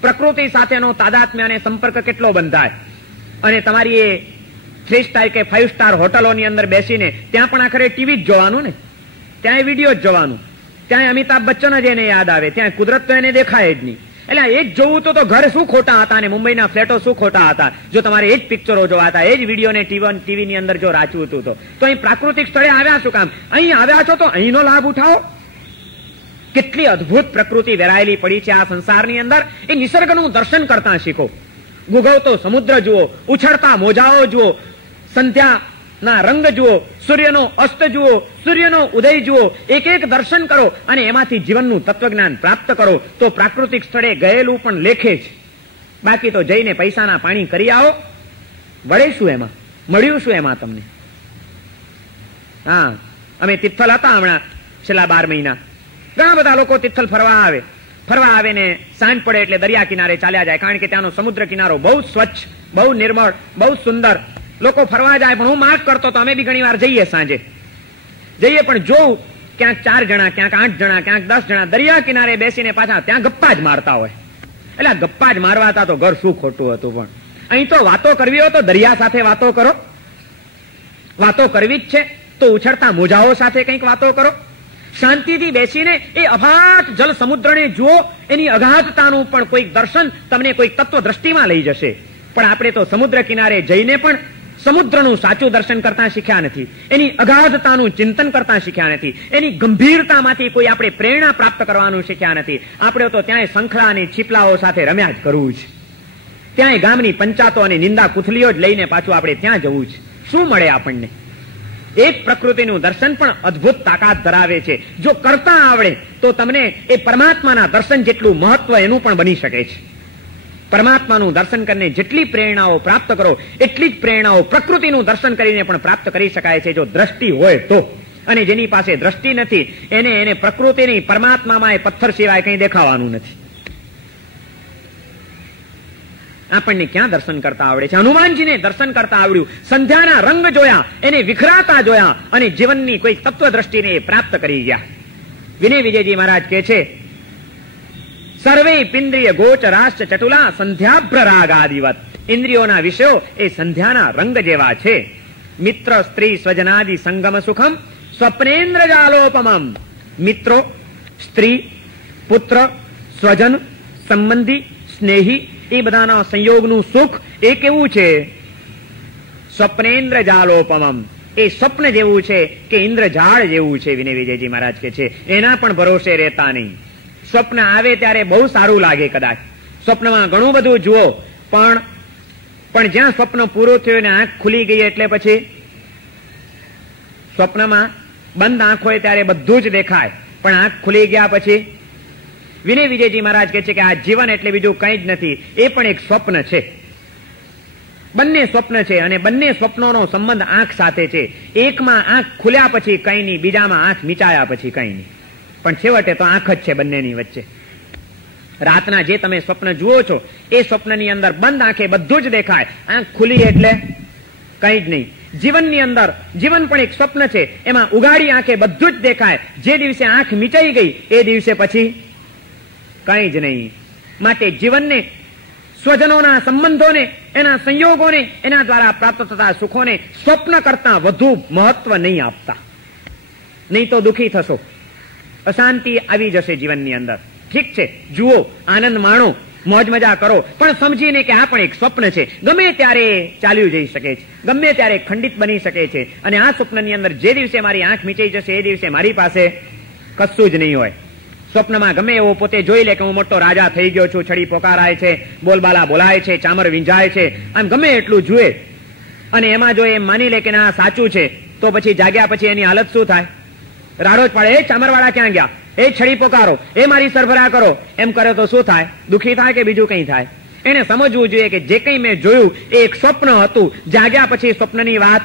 પ્રકૃતિ સાથેનો તાદાત્મ્ય અને સંપર્ક કેટલો બંધાય. અને તમારી એ 3 સ્ટાર કે 5 સ્ટાર હોટલોની અંદર બેસીને ત્યાં પણ આખરે ટીવી જ જોવાનું ને, ત્યાં વિડીયો જ જોવાનું, ત્યાં અમિતાભ બચ્ચન જ એને યાદ આવે, ત્યાં કુદરત તો એને દેખાય જ નહીં. એટલે એ જ જોવું તો ઘર શું ખોટા હતા અને મુંબઈના ફ્લેટો શું ખોટા હતા જો તમારે એ જ પિક્ચરો જોવા હતા, એ જ વિડીયોને ટીવીની અંદર જો રાચવું હતું તો અહીં પ્રાકૃતિક સ્થળે આવ્યા શું કામ? અહીં આવ્યા છો તો અહીંનો લાભ ઉઠાવો. કેટલી અદભુત પ્રકૃતિ વેરાયેલી પડી છે આ સંસારની અંદર. એ નિસર્ગનું દર્શન કરતા શીખો. ગુગવતો સમુદ્ર જુઓ, ઉછળતા મોજાઓ જુઓ, સંધ્યાના રંગ જુઓ, સૂર્યનો અસ્ત જુઓ, સૂર્યનો ઉદય જુઓ, એક એક દર્શન કરો અને એમાંથી જીવનનું તત્વજ્ઞાન પ્રાપ્ત કરો તો પ્રાકૃતિક સ્થળે ગયેલું પણ લેખે છે. બાકી તો જઈને પૈસાના પાણી કરી આવો, વળે શું એમાં? મળ્યું શું એમાં તમને? હા, અમે તિથલ હતા હમણાં છેલ્લા 12 મહિના. ઘણા બધા લોકો તિથલ ફરવા આવે ને સાંજ પડે એટલે દરિયા કિનારે ચાલ્યા જાય, કારણ કે ત્યાંનો સમુદ્ર કિનારો બહુ સ્વચ્છ, બહુ નિર્મળ, બહુ સુંદર. લોકો ફરવા જાય, પણ હું માર્ક કરતો તો અમે બી ઘણી વાર જઈએ, સાંજે જઈએ પણ જોઉં ક્યાંક 4 જણા, ક્યાંક 8 જણા, ક્યાંક 10 જણા દરિયા કિનારે બેસીને પાછા ત્યાં ગપ્પા જ મારતા હોય. એટલે ગપ્પા જ મારવા હતા તો ઘર શું ખોટું હતું. પણ અહીં તો વાતો કરવી હોય તો દરિયા સાથે વાતો કરો, વાતો કરવી જ છે તો ઉછળતા મોજાઓ સાથે કંઈક વાતો કરો. શાંતિથી બેસીને એ અફાટ જલ સમુદ્રને જુઓ, એની અગાધતાનું પણ કોઈક દર્શન તમને કોઈક તત્વ દ્રષ્ટિમાં લઈ જશે. પણ આપણે તો સમુદ્ર કિનારે જઈને પણ સમુદ્રનું સાચું દર્શન કરતા શીખ્યા નથી, એની અગાધતાનું ચિંતન કરતા શીખ્યા નથી, એની ગંભીરતામાંથી કોઈ આપણે પ્રેરણા પ્રાપ્ત કરવાનું શીખ્યા નથી. આપણે તો ત્યાંય શંખલા અને છીપલાઓ સાથે રમ્યા જ કરવું છે, ત્યાંય ગામની પંચાતો અને નિંદા કુથલીઓ જ લઈને પાછું આપણે ત્યાં જવું છે. શું મળે આપણને? એક પ્રકૃતિનું દર્શન પણ અદભુત તાકાત ધરાવે છે. જો કરતા આવડે તો તમને એ પરમાત્માના દર્શન જેટલું મહત્વ એનું પણ બની શકે છે. પરમાત્માનું દર્શન કરીને જેટલી પ્રેરણાઓ પ્રાપ્ત કરો એટલી જ પ્રેરણાઓ પ્રકૃતિનું દર્શન કરીને પણ પ્રાપ્ત કરી શકાય છે, જો દ્રષ્ટિ હોય તો. અને જેની પાસે દ્રષ્ટિ નથી એને પ્રકૃતિની પરમાત્મામાં એ પથ્થર સિવાય કંઈ દેખાવાનું નથી. આપણને ક્યાં દર્શન કરતા આવડે છે? હનુમાનજીને દર્શન કરતા આવડ્યું, સંધ્યાના રંગ જોયા, એને વિખરાતા જોયા અને જીવનની કોઈ તત્વ દ્રષ્ટિને પ્રાપ્ત કરી ગયા. વિનય વિજયજી મહારાજ કહે છે, સર્વે પિન્દ્રિય ગોચરાશ્ચ ચટુલા સંધ્યાભ્રરાગાદિવત. ઇન્દ્રિયોના વિષયો એ સંધ્યાના રંગ જેવા છે. મિત્ર સ્ત્રી સ્વજનાદિ સંગમ સુખમ સ્વપ્નેન્દ્ર જાલોપમમ. મિત્રો, સ્ત્રી, પુત્ર, સ્વજન, સંબંધી, સ્નેહી એ બધાના સંયોગનું સુખ એ કેવું છે? સ્વપ્નેન્દ્ર જાલોપમમ, એ સ્વપ્ન જેવું છે કે ઇન્દ્રજાળ જેવું છે. વિનય વિજયજી મહારાજ કે છે એના પણ ભરોસે રહેતા નહીં. સ્વપ્ન આવે ત્યારે બહુ સારું લાગે, કદાચ સ્વપ્નમાં ઘણું બધું જુઓ, પણ જ્યાં સ્વપ્ન પૂરું થયું ને આંખ ખુલી ગઈ એટલે પછી સ્વપ્નમાં બંધ આંખ હોય ત્યારે બધું જ દેખાય, પણ આંખ ખુલી ગયા પછી વિનય વિજયજી મહારાજ કહે છે કે આ જીવન એટલે બીજું કંઈ જ નથી, એ પણ એક સ્વપ્ન છે. બંને સ્વપ્ન છે અને બંને સ્વપ્નોનો સંબંધ આંખ સાથે છે. એકમાં આંખ ખુલ્યા પછી કંઈ નહીં, બીજામાં આંખ મીચાયા પછી કંઈ નહીં, પણ છેવટે તો આંખ જ છે બંનેની વચ્ચે. રાતના જે તમે સ્વપ્ન જુઓ છો એ સ્વપ્નની અંદર બંધ આંખે બધું જ દેખાય, આંખ ખુલી એટલે કંઈ જ નહીં. જીવનની અંદર જીવન પણ એક સ્વપ્ન છે, એમાં ઉગાડી આંખે બધું જ દેખાય. જે દિવસે આંખ મીચાઈ ગઈ એ દિવસે પછી કંઈ જ નહીં. માટે જીવનને, સ્વજનોના સંબંધોને, એના સંયોગોને, એના દ્વારા પ્રાપ્ત થતા સુખોને સ્વપ્ન કરતા વધુ મહત્વ નહીં આપતા, નહીં તો દુઃખી થશો, અશાંતિ આવી જશે જીવનની અંદર. ઠીક છે, જુઓ, આનંદ માણો, મોજ મજા કરો, પણ સમજીને કે આ પણ એક સ્વપ્ન છે, ગમે ત્યારે ચાલ્યું જઈ શકે છે, ગમે ત્યારે ખંડિત બની શકે છે. અને આ સ્વપ્નની અંદર જે દિવસે મારી આંખ મીચાઈ જશે એ દિવસે મારી પાસે કશું જ નહીં હોય. સ્વપ્નમાં ગમે એવો પોતે જોઈ લે કે હું મોટો રાજા થઈ ગયો છું, છડી પોકારાય છે, બોલબાલા બોલાય છે, ચામર વિંજાય છે, આમ ગમે એટલું જુએ અને એમાં જો એમ માની લે કે ના સાચું છે, તો પછી જાગ્યા પછી એની હાલત શું થાય? રાડો જ પાડે, એ ચામરવાળા ક્યાં ગયા, એ છડી પોકારો, એ મારી સરભરા કરો, એમ કરે તો શું થાય? દુઃખી થાય કે બીજું કંઈ થાય? એને સમજવું જોઈએ કે જે કંઈ મેં જોયું એ એક સ્વપ્ન હતું. જાગ્યા પછી સ્વપ્નની વાત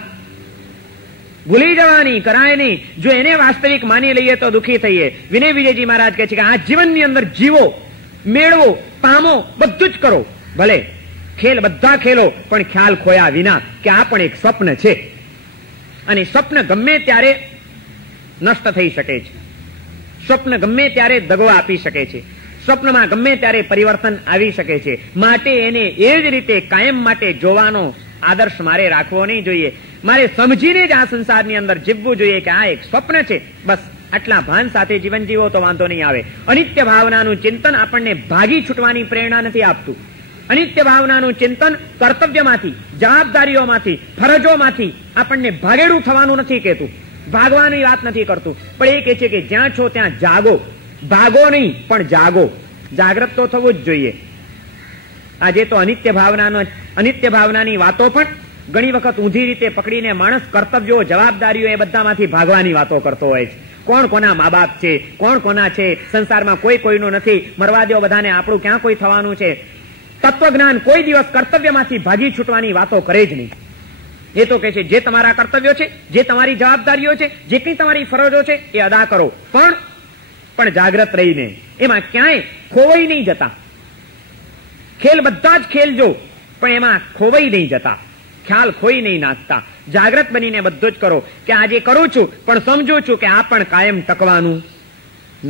ભૂલી જવાની, કરાય નહીં. જો એને વાસ્તવિક માની લઈએ તો દુઃખી થઈએ. વિનય વિજયજી મહારાજ કહે છે કે આ જીવનની અંદર જીવો, મેળવો, પામો, બધું જ કરો, ભલે ખેલ બધા ખેલો, પણ ખ્યાલ ખોયા વિના કે આ પણ એક સ્વપ્ન છે. અને સ્વપ્ન ગમે ત્યારે નષ્ટ થઈ શકે છે, સ્વપ્ન ગમે ત્યારે દગો આપી શકે છે, સ્વપ્નમાં ગમે ત્યારે પરિવર્તન આવી શકે છે. માટે એને એ જ રીતે કાયમ માટે જોવાનો આદર્શ મારે રાખવો નહીં જોઈએ. મારે સમજીને જ આ સંસારની અંદર જીવવું જોઈએ કે આ એક સ્વપ્ન છે, બસ આટલા ભાન સાથે જીવન જીવો તો વાંધો નહીં આવે. અનિત્ય ભાવનાનું ચિંતન આપણને ભાગી છૂટવાની પ્રેરણા નથી આપતું. અનિત્ય ભાવનાનું ચિંતન કર્તવ્યમાંથી, જવાબદારીઓમાંથી, ફરજોમાંથી આપણને ભાગેડું થવાનું નથી કહેતું, ભાગવાની વાત નથી કરતું, પણ એ કહે છે કે જ્યાં છો ત્યાં જાગો, ભાગો નહીં પણ જાગો, જાગ્રત તો થવું જ જોઈએ. આજે તો અનિત્ય ભાવનાની વાતો પણ ઘણી વખત ઊંધી રીતે પકડીને માણસ કર્તવ્યો, જવાબદારીઓ એ બધામાંથી ભાગવાની વાતો કરતો હોય છે. કોણ કોના મા બાપ છે, કોણ કોના છે, સંસારમાં કોઈ કોઈનું નથી, મરવા દો બધાને, આપણું ક્યાં કોઈ થવાનું છે. તત્વજ્ઞાન કોઈ દિવસ કર્તવ્યમાંથી ભાગી છૂટવાની વાતો કરે જ નહીં. એ તો કહે છે જે તમારા કર્તવ્યો છે, જે તમારી જવાબદારીઓ છે, જેટલી તમારી ફરજો છે એ અદા કરો, પણ જાગ્રત રહીને, એમાં ક્યાંય ખોવાઈ નહીં જતા. ખેલ બધા જ ખેલજો, પણ એમાં ખોવાઈ નહીં જતા, ખ્યાલ ખોઈ નહીં નાખતા. જાગ્રત બનીને બધું જ કરો કે આજે કરું છું પણ સમજુ છું કે આ પણ કાયમ ટકવાનું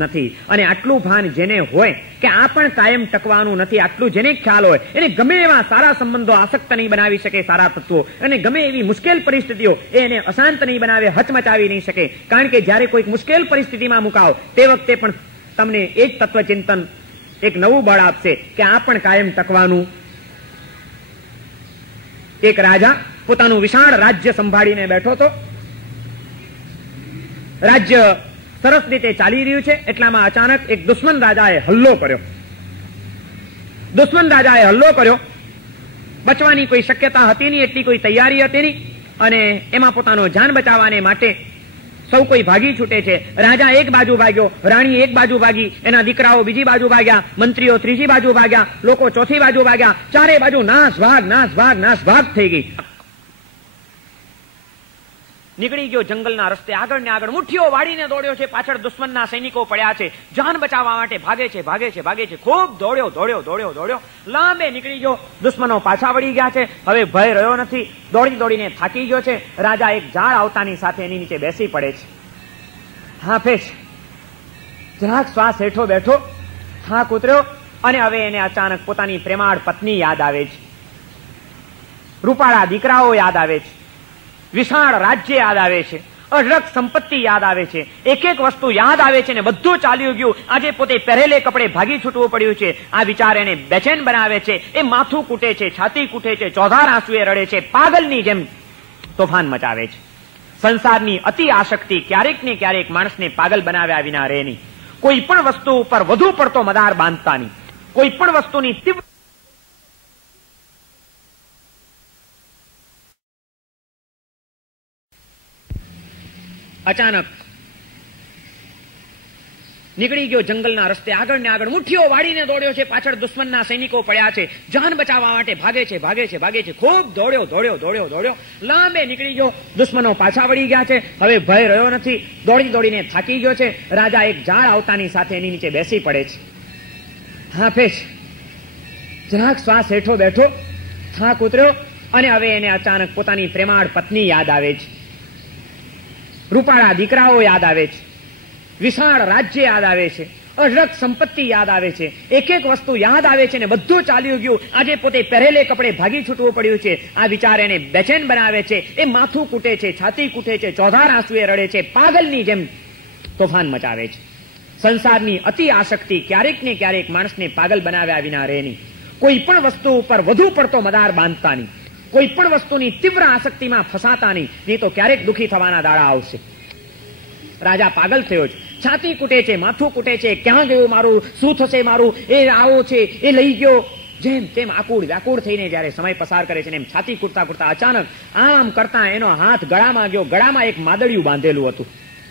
નથી. અને આટલું ભાન જેને હોય કે આ પણ કાયમ ટકવાનું નથી, આટલું જેને ખ્યાલ હોય એને ગમે એવા સારા સંબંધો આસક્ત નહીં બનાવી શકે, સારા તત્વો, અને ગમે એવી મુશ્કેલ પરિસ્થિતિઓ એને અશાંત નહીં બનાવે, હચમચાવી નહીં શકે. કારણ કે જ્યારે કોઈક મુશ્કેલ પરિસ્થિતિમાં મુકાવ તે વખતે પણ તમને એ જ તત્વચિંતન એક નવું બળ આપશે કે આ પણ કાયમ ટકવાનું. એક રાજા પોતાનું વિશાળ રાજ્ય સંભાળીને બેઠો હતો. રાજ્ય સરસ રીતે ચાલી રહ્યું છે, એટલામાં અચાનક એક દુશ્મન રાજાએ હલ્લો કર્યો. બચવાની કોઈ શક્યતા હતી નહીં, એટલી કોઈ તૈયારી હતી નહીં, અને એમાં પોતાનો જાન બચાવવાને માટે સૌ કોઈ ભાગી છૂટે છે. રાજા એક બાજુ ભાગ્યો, રાણી એક બાજુ ભાગી, એના દીકરાઓ બીજી બાજુ ભાગ્યા, મંત્રીઓ ત્રીજી બાજુ ભાગ્યા, લોકો ચોથી બાજુ ભાગ્યા, ચારે બાજુ નાશ ભાગ થઈ ગઈ. નીકળી ગયો જંગલના રસ્તે, આગળ ને આગળ મુઠ્ઠીઓ વાળીને દોડ્યો છે. પાછળ દુશ્મનના સૈનિકો પડ્યા છે, જાન બચાવવા માટે ભાગે છે. ખૂબ દોડ્યો, લાંબે નીકળી ગયો. દુશ્મનો પાછા વળી ગયા છે, હવે ભય રહ્યો નથી, દોડીને થાકી ગયો છે. રાજા એક ઝાડ આવતાની સાથે એની નીચે બેસી પડે છે, હાંફે છે, જરાક શ્વાસ હેઠો બેઠો, થાક ઉતર્યો, અને હવે એને અચાનક પોતાની પ્રેમાળ પત્ની યાદ આવે છે, રૂપાળા દીકરાઓ યાદ આવે છે, વિશાળ રાજ્ય યાદ આવે છે, અઢળક સંપત્તિ યાદ આવે છે, એક એક વસ્તુ યાદ આવે છે ને બધું ચાલ્યું ગયું. આજે પોતે પહેરેલે કપડે ભાગી છૂટવું પડ્યું છે. આ વિચાર એને બેચેન બનાવે છે. એ માથું કૂટે છે, છાતી કૂટે છે, ચોધાર આંસુએ રડે છે, પાગલની જેમ તોફાન મચાવે છે. સંસારની અતિ આસક્તિ ક્યારેક ને ક્યારેક માણસને પાગલ બનાવ્યા વિના રહે નહીં. કોઈ પણ વસ્તુ ઉપર વધુ પડતો મદાર બાંધતા નહીં. કોઈ પણ વસ્તુની તીવ્ર અચાનક નીકળી ગયો જંગલના રસ્તે. આગળ ને આગળ મુઠ્ઠીઓ વાળીને દોડ્યો છે. પાછળ દુશ્મનના સૈનિકો પડ્યા છે. જાન બચાવવા માટે ભાગે છે, ભાગે છે, ભાગે છે. ખૂબ દોડ્યો. લાંબે નીકળી ગયો. દુશ્મનો પાછા વળી ગયા છે. હવે ભય રહ્યો નથી. દોડીને થાકી ગયો છે. રાજા એક ઝાડ આવતાની સાથે એની નીચે બેસી પડે છે. હાફે છે. જરાક શ્વાસ હેઠો બેઠો, થાક ઉતર્યો અને હવે એને અચાનક પોતાની પ્રેમાળ પત્ની યાદ આવે છે. રૂપાળા દીકરાઓ યાદ આવે છે. વિશાળ રાજ્ય યાદ આવે છે. અઢળક સંપત્તિ યાદ આવે છે. એક એક વસ્તુ યાદ આવે છે ને બધું ચાલ્યું ગયું. આજે પોતે પહેરેલે કપડે ભાગી છૂટવું પડ્યું છે. આ વિચાર એને બેચેન બનાવે છે. એ માથું કૂટે છે, છાતી કૂટે છે, ચોધાર આંસુએ રડે છે, પાગલની જેમ તોફાન મચાવે છે. સંસારની અતિ આસક્તિ ક્યારેક ને ક્યારેક માણસને પાગલ બનાવ્યા વિના રહે નહીં. કોઈ પણ વસ્તુ ઉપર વધુ પડતો મદાર બાંધતા નહીં. કોઈ પણ વસ્તુની તીવ્ર આસક્તિમાં ફસાતા નહીં તો ક્યારેક દુઃખી થવાના દાડા આવશે. રાજા પાગલ થયો છે. છાતી કૂટે છે, માથું કૂટે છે. ક્યાં ગયું મારું? શું થશે મારું? એ આવો છે, એ લઈ ગયો. જેમ તેમ વ્યાકુળ થઈને જયારે સમય પસાર કરે છે ને એમ છાતી કૂટતા અચાનક આમ કરતા એનો હાથ ગળામાં ગયો. ગળામાં એક માદડિયું બાંધેલું હતું,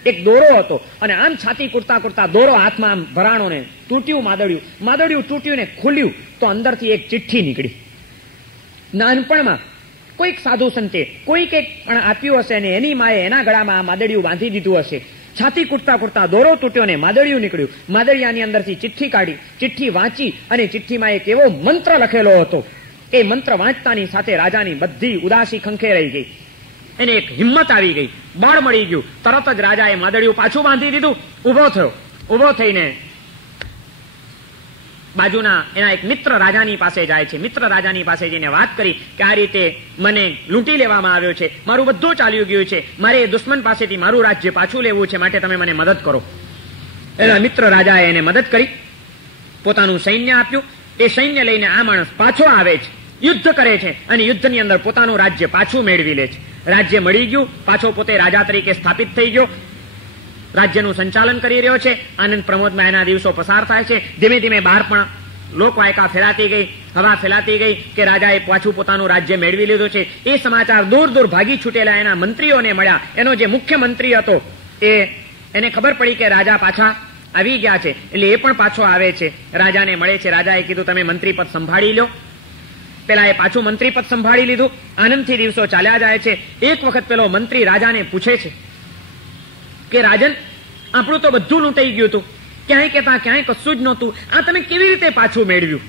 એક દોરો હતો અને આમ છાતી કૂટતા દોરો હાથમાં આમ ભરાણો ને તૂટ્યું. માદડિયું તૂટ્યું ને ખુલ્યું તો અંદરથી એક ચિઠ્ઠી નીકળી. નાનપણમાં કોઈક સાધુ સંતે કોઈક એક પણ આપ્યું હશે અને એની માએ એના ગળામાં માદડિયું બાંધી દીધું હશે. છાતી કૂટતા દોરો તૂટ્યો ને માદડિયું નીકળ્યું. માદડિયાની અંદરથી ચિઠ્ઠી કાઢી, ચિઠ્ઠી વાંચી અને ચિઠ્ઠીમાં એક એવો મંત્ર લખેલો હતો. એ મંત્ર વાંચતાની સાથે રાજાની બધી ઉદાસી ખંખેરાઈ ગઈ. એને એક હિંમત આવી ગઈ, બળ મળી ગયું. તરત જ રાજાએ માદડિયું પાછું બાંધી દીધું. ઉભો થઈને બાજુના એના એક મિત્ર રાજાની પાસે જાય છે. મિત્ર રાજાની પાસે જઈને વાત કરી કે આ રીતે મને લૂંટી લેવામાં આવ્યો છે, મારું બધું ચાલ્યું ગયું છે, મારે દુશ્મન પાસેથી મારું રાજ્ય પાછું લેવું છે, માટે તમે મને મદદ કરો. એના મિત્ર રાજાએ એને મદદ કરી, પોતાનું સૈન્ય આપ્યું. એ સૈન્ય લઈને આ માણસ પાછો આવે છે, યુદ્ધ કરે છે અને યુદ્ધની અંદર પોતાનું રાજ્ય પાછું મેળવી લે છે. રાજ્ય મળી ગયું, પાછો પોતે રાજા તરીકે સ્થાપિત થઈ ગયો. રાજ્યનું સંચાલન કરી રહ્યો છે. આનંદ પ્રમોદમાં એના દિવસો પસાર થાય છે. ધીમે ધીમે બહાર પણ લોકવાયકા ફેલાતી ગઈ, હવા ફેલાતી ગઈ કે રાજાએ પાછું પોતાનું રાજ્ય મેળવી લીધું છે. એ સમાચાર દૂર ભાગી છૂટેલા એના મંત્રીઓને મળ્યા. એનો જે મુખ્ય મંત્રી હતો એને ખબર પડી કે રાજા પાછા આવી ગયા છે, એટલે એ પણ પાછો આવે છે, રાજાને મળે છે. રાજાએ કીધું તમે મંત્રી પદ સંભાળી લો. પેલા એ પાછું મંત્રી પદ સંભાળી લીધું. આનંદથી દિવસો ચાલ્યા જાય છે. એક વખત પેલો મંત્રી રાજાને પૂછે છે કે રાજન, આપણું તો બધું લૂંટાઈ ગયું હતું, ક્યાંય કહેતા ક્યાંય કશું જ નહોતું, આ તમે કેવી રીતે પાછું મેળવ્યું?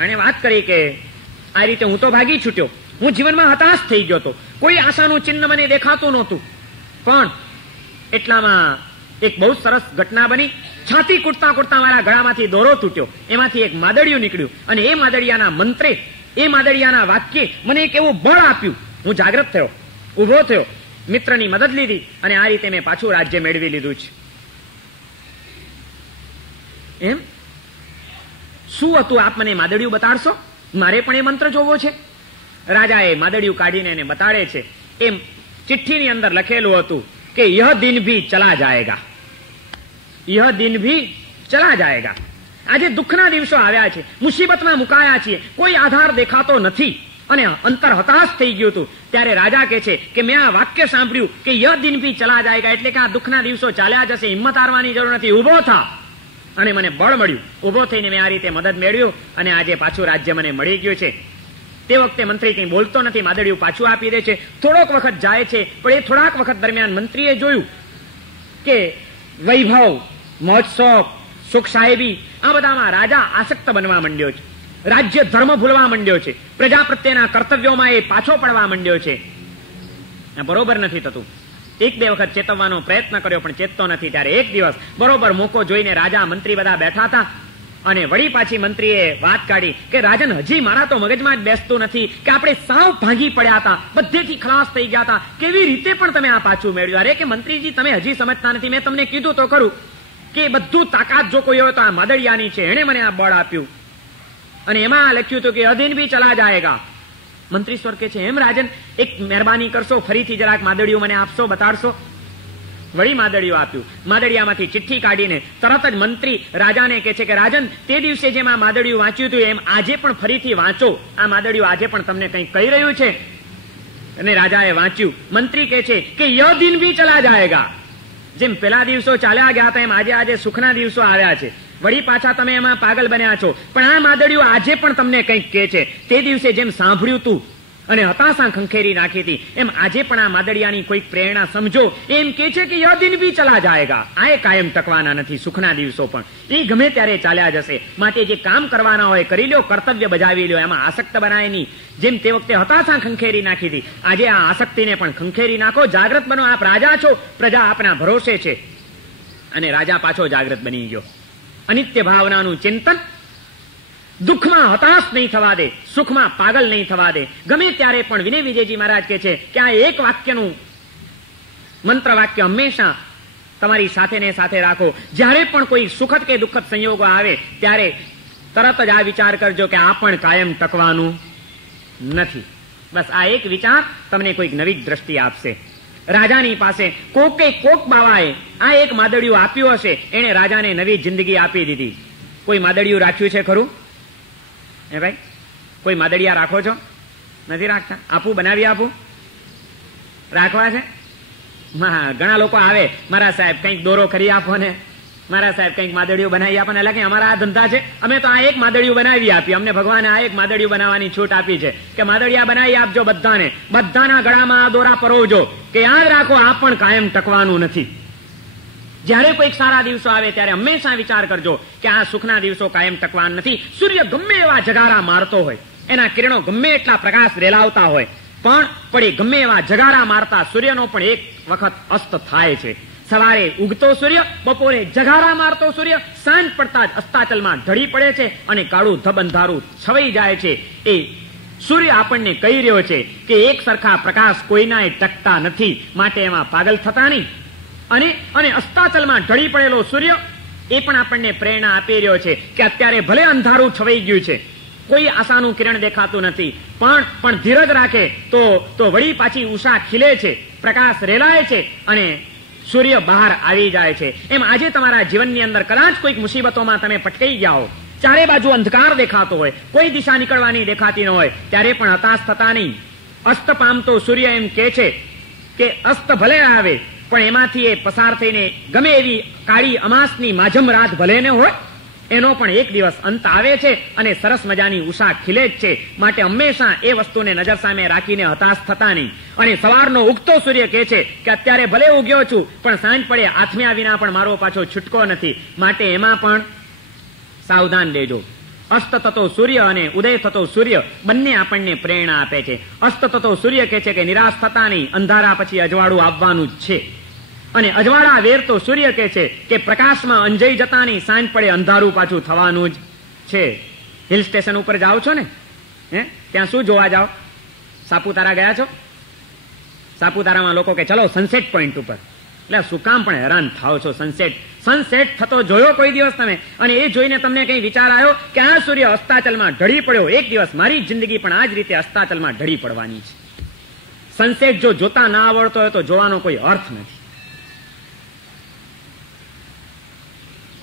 અને વાત કરી કે આ રીતે હું તો ભાગી છૂટ્યો, હું જીવનમાં હતાશ થઈ ગયો હતો, કોઈ આશાનું ચિહ્ન મને દેખાતું નહોતું. પણ એટલામાં એક બહુ સરસ ઘટના બની. છાતી કૂટતા મારા ગળામાંથી દોરો તૂટ્યો, એમાંથી એક માદડિયું નીકળ્યું અને એ માદડિયાના મંત્રે, એ માદડિયાના વાક્યે મને એક એવું બળ આપ્યું. હું જાગૃત થયો, ઉભો થયો, મિત્રની મદદ લીધી અને આ રીતે મેં પાછું રાજ્ય મેળવી લીધું છે. એમ શું હતું? આપ મને માદડિયું બતાડશો? મારે પણ એ મંત્ર જોવો છે. રાજાએ માદડિયું કાઢીને એને બતાડે છે. એમ ચિઠ્ઠીની અંદર લખેલું હતું કે યહ દિન ભી ચલા જાયેગા, યહ દિન ભી ચલા જાયેગા. આજે દુઃખના દિવસો આવ્યા છે, મુસીબતમાં મુકાયા છીએ, કોઈ આધાર દેખાતો નથી અને અંતર હતાશ થઈ ગયું હતું. ત્યારે રાજા કહે છે કે મેં આ વાક્ય સાંભળ્યું કે યહ દિન ભી ચલા જાયેગા, એટલે કે આ દુઃખના દિવસો ચાલ્યા જશે, હિંમત હારવાની જરૂર નથી, ઉભો થા. અને મને બળ મળ્યું. ઉભો થઈને મેં આ રીતે મદદ મેળવ્યું અને આજે પાછું રાજ્ય મને મળી ગયું છે. તે વખતે મંત્રી કંઈ બોલતો નથી, માદડિયું પાછું આપી દે છે. થોડોક વખત જાય છે, પણ એ થોડાક વખત દરમિયાન મંત્રીએ જોયું કે વૈભવ, મહોત્સવ, સુખ સાહેબી આ બધામાં રાજા આસક્ત બનવા માંડ્યો છે. રાજ્ય ધર્મ ભૂલવા માંડ્યો છે. પ્રજા પ્રત્યેના કર્તવ્યોમાં એ પાછો પડવા માંડ્યો છે. બરોબર નથી થતું. એક બે વખત ચેતવવાનો પ્રયત્ન કર્યો પણ ચેતતો નથી. ત્યારે એક દિવસ બરોબર મોકો જોઈને રાજા મંત્રી બધા બેઠા હતા. અને વળી પાછી મંત્રીએ વાત કાઢી કે રાજન, હજી મારા તો મગજમાં જ બેસતું નથી કે આપણે સાવ ભાંગી પડ્યા હતા, બધેથી ખલાસ થઈ ગયા હતા, કેવી રીતે પણ તમે આ પાછું મેળવ્યું? અરે કે મંત્રીજી, તમે હજી સમજતા નથી. મેં તમને કીધું તો ખરું કે બધું તાકાત જો કોઈ હોય તો આ માદળિયાની છે, એણે મને આ બળ આપ્યું અને એમાં લખ્યું હતું કે અધીન ભી ચલા જાયગા. મંત્રી સ્વર કે છે, એમ રાજન, એક મહેરબાની કરશો, ફરીથી જરાક માદળિયું મને આપશો, બતાડશો? વળી માદળિયું આપ્યું. માદળિયામાંથી ચિઠ્ઠી કાઢીને તરત જ મંત્રી રાજાને કહે છે કે રાજન, તે દિવસે જેમ આ માદળિયું વાંચ્યું હતું એમ આજે પણ ફરીથી વાંચો. આ માદળિયું આજે પણ તમને કંઈક કહી રહ્યું છે. અને રાજાએ વાંચ્યું. મંત્રી કહે છે કે યહ દિન ભી ચલા જાયગા. જેમ પેલા દિવસો ચાલ્યા ગયા હતા એમ આજે સુખના દિવસો આવ્યા છે. વળી પાછા તમે એમાં પાગલ બન્યા છો, પણ આ માદળિયું આજે પણ તમને કંઈક કહે છે. તે દિવસે જેમ સાંભળ્યું તું અને હતાશા ખંખેરી નાખી હતી એમ આજે પણ આ માદળિયાની કોઈક પ્રેરણા સમજો. એમ કે છે કે યહ દિન ભી ચલા જાયગા. આ એ કાયમ ટકવાના નથી. સુખના દિવસો પણ એ ગમે ત્યારે ચાલ્યા જશે. માટે જે કામ કરવાના હોય કરી લ્યો, કર્તવ્ય બજાવી લ્યો, એમાં આસક્ત બનાય નહીં. જેમ તે વખતે હતાશા ખંખેરી નાખી હતી, આજે આ આસક્તિને પણ ખંખેરી નાખો. જાગ્રત બનો. આપ રાજા છો, પ્રજા આપના ભરોસે છે. અને રાજા પાછો જાગ્રત બની ગયો. અનિત્ય ભાવનાનું ચિંતન, દુઃખમાં હતાશ નહીં થવા દે, સુખમાં પાગલ નહીં થવા દે. ગમે ત્યારે પણ વિનય વિજયજી મહારાજ કહે છે કે આ એક વાક્યનું મંત્ર વાક્ય હંમેશા તમારી સાથે ને સાથે રાખો. જ્યારે પણ કોઈ સુખદ કે દુઃખદ સંયોગો આવે ત્યારે તરત જ આ વિચાર કરજો કે આ પણ કાયમ ટકવાનું નથી. બસ આ એક વિચાર તમને કોઈક નવી દ્રષ્ટિ આપશે. રાજાની પાસે કોક બાવાએ આ એક માદળિયું આપ્યું હશે, એને રાજાને નવી જિંદગી આપી દીધી. કોઈ માદળિયું રાખ્યું છે ખરું? હે ભાઈ, કોઈ માદળિયા રાખો છો? નથી રાખતા? આપું, બનાવી આપું? રાખવા છે? ઘણા લોકો આવે, મારા સાહેબ કંઈક દોરો કરી આપો ને, મારા સાહેબ કંઈક માદળિયું બનાવી આપો ને. એટલે કે અમારા આ ધંધા છે, અમે તો આ એક માદળિયું બનાવી આપીએ. અમને ભગવાને આ એક માદળિયું બનાવવાની છૂટ આપી છે કે માદળિયા બનાવી આપજો બધાને, બધાના ગળામાં આ દોરા પરોવજો કે યાદ રાખો આ પણ કાયમ ટકવાનું નથી. જ્યારે કોઈક સારા દિવસો આવે ત્યારે હંમેશા વિચાર કરજો કે આ સુખના દિવસો કાયમ ટકવાના નથી. સૂર્ય ગમે એવા જગારા મારતો હોય, એના કિરણો ગમે એટલા પ્રકાશ રેલાવતા હોય, પણ એ ગમે એવા જગારા મારતા સૂર્યનો પણ એક વખત અસ્ત થાય છે. સવારે ઉગતો સૂર્ય, બપોરે જગારા મારતો સૂર્ય, સાંજ પડતા જ અસ્તાચલમાં ઢળી પડે છે અને કાળું ધબ અંધારું છવાઈ જાય છે. એ સૂર્ય આપણને કહી રહ્યો છે કે એક સરખા પ્રકાશ કોઈનાય ટકતા નથી, માટે એમાં પાગલ થતા નહીં. અને અસ્તાચલમાં ઢળી પડેલો સૂર્ય એ પણ આપણને પ્રેરણા આપી રહ્યો છે કે અત્યારે ભલે અંધારું છવાઈ ગયું છે, કોઈ આશાનું કિરણ દેખાતું નથી, પણ ધીરજ રાખે તો વળી પાછી ઉષા ખીલે છે, પ્રકાશ રેલાય છે અને સૂર્ય બહાર આવી જાય છે. એમ આજે તમારા જીવનની અંદર કદાચ કોઈક મુસીબતોમાં તમે પટકાઈ ગયા હો, ચારે બાજુ અંધકાર દેખાતો હોય, કોઈ દિશા નીકળવાની દેખાતી ન હોય, ત્યારે પણ હતાશ થતા નહીં. અસ્ત પામતો સૂર્ય એમ કે છે કે અસ્ત ભલે આવે પણ એમાંથી એ પસાર થઈને ગમે એવી કાળી અમાસની માજમ રાત ભલે ને હોય, એનો પણ એક દિવસ અંત આવે છે અને સરસ મજાની ઉષા ખીલે જ છે. માટે હંમેશા એ વસ્તુને નજર સામે રાખીને હતાશ થતા નહીં. અને સવારનો ઉગતો સૂર્ય કહે છે કે અત્યારે ભલે ઉગ્યો છું પણ સાંજ પડે આથમ્યા વિના પણ મારો પાછો છૂટકો નથી, માટે એમાં પણ સાવધાન રહેજો. અસ્ત થતો સૂર્ય અને ઉદય થતો સૂર્ય બંને આપણને પ્રેરણા આપે છે. અસ્ત થતો સૂર્ય કહે છે કે નિરાશ થતા નહીં, અંધારા પછી અજવાળું આવવાનું જ છે. અને અજવાળા વેરતો સૂર્ય કહે છે કે પ્રકાશમાં અંજાઈ જતા નહીં, સાંજ પડે અંધારું પાછું થવાનું જ છે. હિલ સ્ટેશન ઉપર જાઓ છો ને, ત્યાં શું જોવા જાઓ? સાપુતારા ગયા છો? સાપુતારામાં લોકો કે ચલો સનસેટ પોઈન્ટ ઉપર. એટલે શું કામ પણ હેરાન થાવ છો? સનસેટ થતો જોયો કોઈ દિવસ તમે? અને એ જોઈને તમને કઈ વિચાર આવ્યો કે આ સૂર્ય અસ્તાચલમાં ઢળી પડ્યો, એક દિવસ મારી જિંદગી પણ આ જ રીતે અસ્તાચલમાં ઢળી પડવાની છે. સનસેટ જો જોતા ના આવડતો હોય તો જોવાનો કોઈ અર્થ નથી.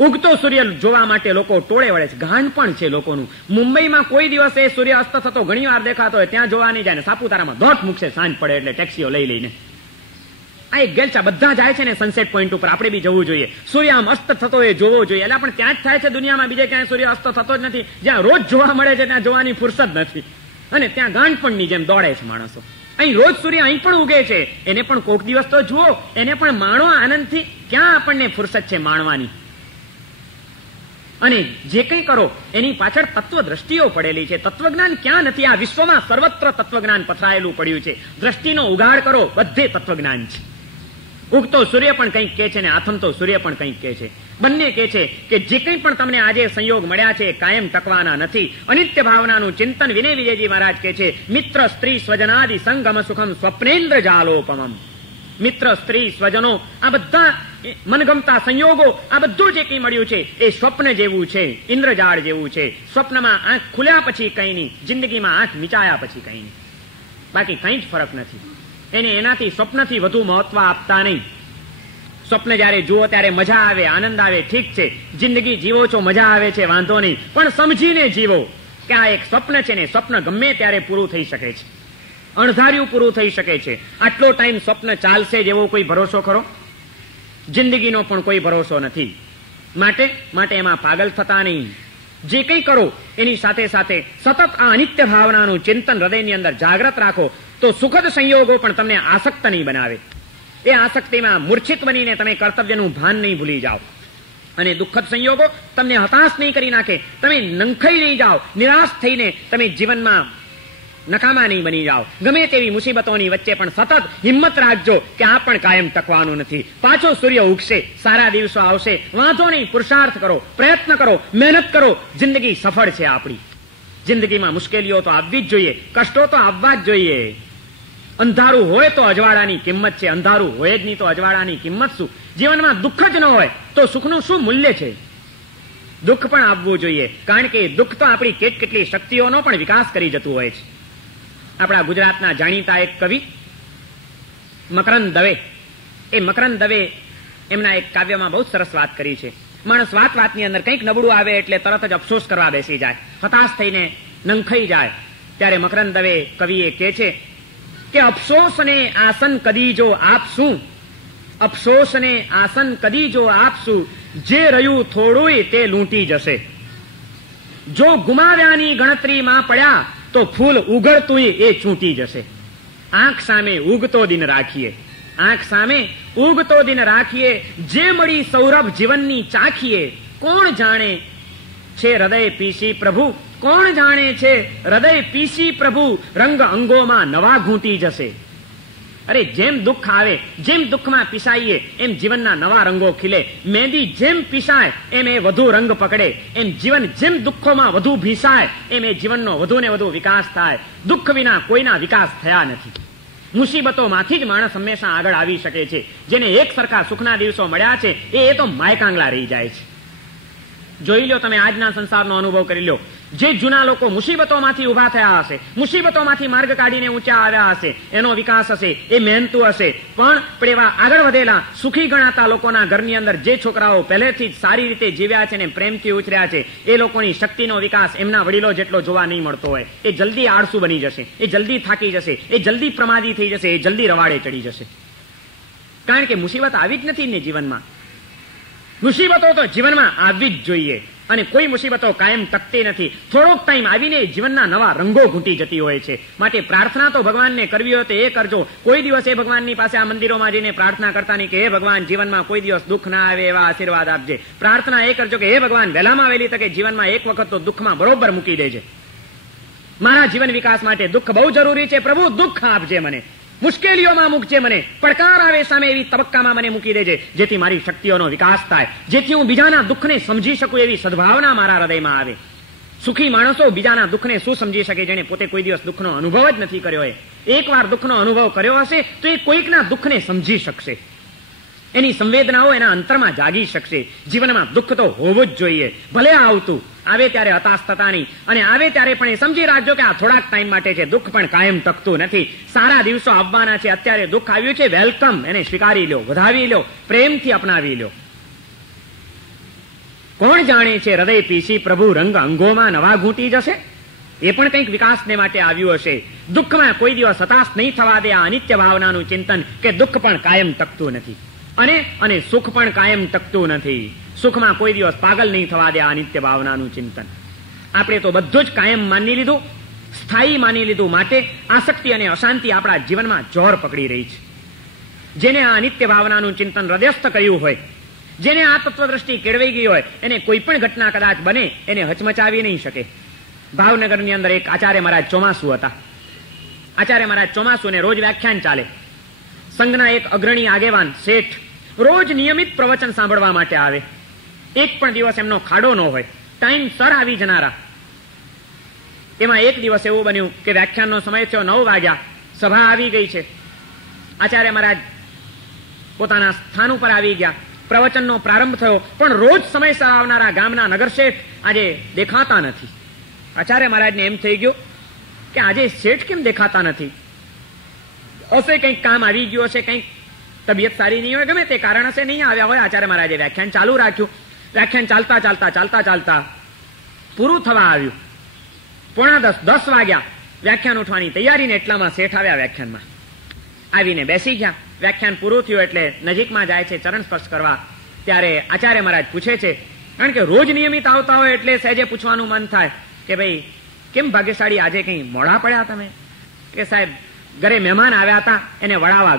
ઉગતો સૂર્ય જોવા માટે લોકો ટોળે વળે છે, ગાંડ પણ છે લોકોનું. મુંબઈમાં કોઈ દિવસ એ સૂર્ય અસ્ત થતો ઘણી વાર દેખાતો હોય, ત્યાં જોવા નહીં જાય ને સાપુતારામાં દોટ મૂકશે સાંજ પડે એટલે ટેક્સીઓ લઈ લઈને. આ એક ગેલચા, બધા જાય છે ને સનસેટ પોઈન્ટ ઉપર, આપણે બી જવું જોઈએ. સૂર્ય આમ અસ્ત થતો એ જોવો જોઈએ. એટલે પણ ત્યાં જ થાય છે દુનિયામાં, બીજે ક્યાંય સૂર્ય અસ્ત થતો જ નથી. જ્યાં રોજ જોવા મળે છે ત્યાં જોવાની ફુરસદ નથી, અને ત્યાં ગાંડપણની જેમ દોડે છે માણસો. અહીં રોજ સૂર્ય અહીં પણ ઉગે છે, એને પણ કોક દિવસ તો જુઓ, એને પણ માણો આનંદથી. ક્યાં આપણને ફુરસદ છે માણવાની? અને જે કંઈ કરો એની પાછળ તત્વ દ્રષ્ટિઓ પડેલી છે. તત્વજ્ઞાન ક્યાં નથી? આ વિશ્વમાં સર્વત્ર તત્વજ્ઞાન પથરાયેલું પડ્યું છે. દ્રષ્ટિનો ઉગાડ કરો, બધે તત્વજ્ઞાન છે. ઉગતો સૂર્ય પણ કંઈક કહે છે અને આથમતો સૂર્ય પણ કંઈક કહે છે. બંને કહે છે કે જે કંઈ પણ તમને આજે સંયોગ મળ્યા છે કાયમ ટકવાના નથી. અનિત્ય ભાવનાનું ચિંતન વિનય વિજયજી મહારાજ કહે છે, મિત્ર સ્ત્રી સ્વજનાદિ સંગમ સુખમ સ્વપ્નેન્દ્ર જાલોપમમ. મિત્ર સ્ત્રી સ્વજનો આ બધા મનગમતા સંયોગો આ બધું જે કંઈ મળ્યું છે એ સ્વપ્ન જેવું છે, ઇન્દ્રજાળ જેવું છે. સ્વપ્નમાં આંખ ખુલ્યા પછી કંઈ નહીં, જિંદગીમાં આંખ મિચાયા પછી કંઈ નહીં, બાકી કંઈ જ ફરક નથી. એને એનાથી સ્વપ્નથી વધુ મહત્વ આપતા નહીં. સ્વપ્ન જયારે જુઓ ત્યારે મજા આવે, આનંદ આવે, ઠીક છે. જિંદગી જીવો છો, મજા આવે છે, વાંધો નહીં, પણ સમજીને જીવો કે આ એક સ્વપ્ન છે ને સ્વપ્ન ગમે ત્યારે પૂરું થઈ શકે છે, અણધાર્યું પૂરું થઈ શકે છે. આટલો ટાઈમ સ્વપ્ન ચાલશે જેવો કોઈ ભરોસો ખરો? જિંદગીનો પણ કોઈ ભરોસો નથી. માટે એમાં પાગલ થતા નહીં. જે કંઈ કરો એની સાથે સાથે સતત આ અનિત્ય ભાવનાનું ચિંતન હૃદયની અંદર જાગ્રત રાખો તો સુખદ સંયોગો પણ તમને આસક્ત નહીં બનાવે. એ આસક્તિમાં મૂર્છિત બનીને તમે કર્તવ્યનું ભાન નહીં ભૂલી જાઓ. અને દુઃખદ સંયોગો તમને હતાશ નહીં કરી નાખે, તમે નંખાઈ નહીં જાઓ, નિરાશ થઈને તમે જીવનમાં નકામા નહીં બની જાઓ. ગમે તેવી મુસીબતોની વચ્ચે પણ સતત હિંમત રાખજો કે આ પણ કાયમ ટકવાનું નથી. પાછો સૂર્ય ઉગશે, સારા દિવસો આવશે, વાંધો નહીં, પુરુષાર્થ કરો, પ્રયત્ન કરો, મહેનત કરો. જિંદગી સફળ છે આપણી. જિંદગીમાં મુશ્કેલીઓ તો આવવી જ જોઈએ, કષ્ટો તો આવવા જ જોઈએ. અંધારું હોય તો અજવાળાની કિંમત છે, અંધારું હોય જ નહીં તો અજવાળાની કિંમત શું? જીવનમાં દુઃખ જ ન હોય તો સુખનું શું મૂલ્ય છે? દુઃખ પણ આવવું જોઈએ, કારણ કે દુઃખ તો આપણી કેટલી શક્તિઓનો પણ વિકાસ કરી જતું હોય છે. આપણા ગુજરાતના જાણીતા એક કવિ મકરંદ દવે, એ મકરંદ દવે એમના એક કાવ્યમાં બહુ સરસ વાત કરી છે. માણસ વાતની અંદર કંઈક નબળું આવે એટલે તરત જ અફસોસ કરવા બેસી જાય, હતાશ થઈને નંખાઈ જાય. ત્યારે મકરંદ દવે કવિએ કહે છે કે અફસોસને આસન કદી જો આપશું, અફસોસને આસન કદી જો આપશું, જે રહ્યું થોડું તે લૂંટી જશે. જો ગુમાવ્યાની ગણતરીમાં પડ્યા તો ફૂલ ઉગડતું એ ચૂંટી જશે. આંખ સામે ઉગતો દિન રાખીએ, આંખ સામે ઉગતો દિન રાખીએ, જે મળી સૌરભ જીવનની ચાખીએ. કોણ જાણે છે હૃદય પીસી પ્રભુ, કોણ જાણે છે હૃદય પીસી પ્રભુ, રંગ અંગોમાં નવા ઘૂંટી જશે. અરે જેમ દુઃખ આવે, જેમ દુઃખમાં પીસાઈએ એમ જીવનના નવા રંગો ખીલે. મહેંદી જેમ પીસાય એમ એ વધુ રંગ પકડે, એમ જીવન જેમ દુઃખોમાં વધુ ભીસાય એમ એ જીવનનો વધુ ને વધુ વિકાસ થાય. દુઃખ વિના કોઈના વિકાસ થયા નથી. મુસીબતોમાંથી જ માણસ હંમેશા આગળ આવી શકે છે. જેને એક સરખા સુખના દિવસો મળ્યા છે એ તો માયકાંગલા રહી જાય છે. જોઈ લો, તમે આજના સંસારનો અનુભવ કરી લો. જે જૂના લોકો મુસીબતોમાંથી ઉભા થયા હશે, મુસીબતોમાંથી માર્ગ કાઢીને ઊંચા આવ્યા હશે, એનો વિકાસ હશે, એ મહેનતુ હશે. પણ એવા આગળ વધેલા સુખી ગણાતા લોકોના ઘરની અંદર જે છોકરાઓ પહેલેથી જ સારી રીતે જીવ્યા છે ને પ્રેમથી ઉછર્યા છે, એ લોકોની શક્તિનો વિકાસ એમના વડીલો જેટલો જોવા નહીં મળતો હોય. એ જલ્દી આળસુ બની જશે, એ જલ્દી થાકી જશે, એ જલ્દી પ્રમાદી થઈ જશે, એ જલ્દી રવાડે ચડી જશે. કારણ કે મુસીબત આવી જ નથી ને જીવનમાં. મુસીબતો તો જીવનમાં આવવી જ જોઈએ, અને કોઈ મુસીબતો કાયમ ટકતી નથી. થોડોક ટાઈમ આવીને જીવનના નવા રંગો ઘૂંટી જતી હોય છે. માટે પ્રાર્થના તો ભગવાનને કરવી હોય તો એ કરજો. કોઈ દિવસ એ ભગવાનની પાસે આ મંદિરોમાં જઈને પ્રાર્થના કરતા નહીં કે હે ભગવાન જીવનમાં કોઈ દિવસ દુઃખ ના આવે એવા આશીર્વાદ આપજે. પ્રાર્થના એ કરજો કે હે ભગવાન વહેલામાં વહેલી તકે જીવનમાં એક વખત તો દુઃખમાં બરોબર મૂકી દેજે. મારા જીવન વિકાસ માટે દુઃખ બહુ જરૂરી છે. પ્રભુ દુઃખ આપજે મને, મુશ્કેલીઓમાં મૂકજે મને, પડકાર આવે સામે એવી તબક્કામાં મને મૂકી દેજે, જેથી મારી શક્તિઓનો વિકાસ થાય, જેથી હું બીજાના દુઃખને સમજી શકું એવી સદભાવના મારા હૃદયમાં આવે. સુખી માણસો બીજાના દુઃખને શું સમજી શકે જેને પોતે કોઈ દિવસ દુઃખનો અનુભવ જ નથી કર્યો હોય. એકવાર દુઃખનો અનુભવ કર્યો હશે તો એ કોઈકના દુઃખને સમજી શકશે, એની સંવેદનાઓ એના અંતરમાં જાગી શકશે. જીવનમાં દુઃખ તો હોવું જ જોઈએ, ભલે આવતું આવે ત્યારે હતાશ થતા નહીં, અને આવે ત્યારે પણ એ સમજી રાખજો કે આ થોડાક ટાઈમ માટે છે. દુઃખ પણ કાયમ ટકતું નથી. સારા દિવસો આવવાના છે. અત્યારે દુઃખ આવ્યું છે, વેલકમ, એને સ્વીકારી લો, વધાવી લો, પ્રેમથી અપનાવી લો. કોણ જાણે છે હૃદય પીસી પ્રભુ, રંગ અંગોમાં નવા ઘૂંટી જશે. એ પણ કંઈક વિકાસને માટે આવ્યું હશે. દુઃખમાં કોઈ દિવસ હતાશ નહીં થવા દે. આ અનિત્ય ભાવનાનું ચિંતન કે દુઃખ પણ કાયમ ટકતું નથી, અને સુખ પણ કાયમ ટકતું નથી. સુખમાં કોઈ દિવસ પાગલ નહીં થવા દે. આ નિત્ય ભાવનાનું ચિંતન. આપણે તો બધું જ કાયમ માની લીધું, સ્થાયી માની લીધું. માટે આસક્તિ અને અશાંતિ આપણા જીવનમાં જોર પકડી રહી છે. જેને આ નિત્ય ભાવનાનું ચિંતન હૃદયસ્થ કર્યું હોય, જેને આ તત્વદ્રષ્ટિ કેળવાઈ ગઈ હોય, એને કોઈ પણ ઘટના કદાચ બને એને હચમચાવી નહીં શકે. ભાવનગરની અંદર એક આચાર્ય મહારાજ ચોમાસુ હતા. આચાર્ય મહારાજ ચોમાસુ ને રોજ વ્યાખ્યાન ચાલે. સંઘના એક અગ્રણી આગેવાન શેઠ રોજ નિયમિત પ્રવચન સાંભળવા માટે આવે. એક પણ દિવસ એમનો ખાડો ન હોય, ટાઈમસર આવી જનારા. એમાં એક દિવસ એવું બન્યું કે વ્યાખ્યાનનો સમય થયો, 9 વાગ્યા, સભા આવી ગઈ છે. આચાર્ય મહારાજ પોતાના સ્થાન ઉપર આવી ગયા. પ્રવચનનો પ્રારંભ થયો, પણ રોજ સમયસર આવનારા ગામના નગરશેઠ આજે દેખાતા નથી. આચાર્ય મહારાજને એમ થઈ ગયું કે આજે શેઠ કેમ દેખાતા નથી? હશે કંઈક કામ આવી ગયું હશે, કંઈક તબિયત સારી નહીં હોય, ગમે તે કારણ હશે નહીં આવ્યા હોય. આચાર્ય મહારાજે વ્યાખ્યાન ચાલુ રાખ્યું. વ્યાખ્યાન ચાલતા પૂરું થવા આવ્યું. 9:45 વાગ્યા. વ્યાખ્યાન ઉઠવાની તૈયારીને એટલામાં શેઠ આવ્યા. વ્યાખ્યાનમાં આવીને બેસી ગયા. વ્યાખ્યાન પૂરું થયું એટલે નજીકમાં જાય છે ચરણ સ્પર્શ કરવા. ત્યારે આચાર્ય મહારાજ પૂછે છે, કારણ કે રોજ નિયમિત આવતા હોય એટલે સહેજે પૂછવાનું મન થાય કે ભાઈ કેમ ભાગ્યશાળી આજે કઈ મોડા પડ્યા તમે? કે સાહેબ ઘરે મહેમાન આવ્યા હતા, એને વળાવવા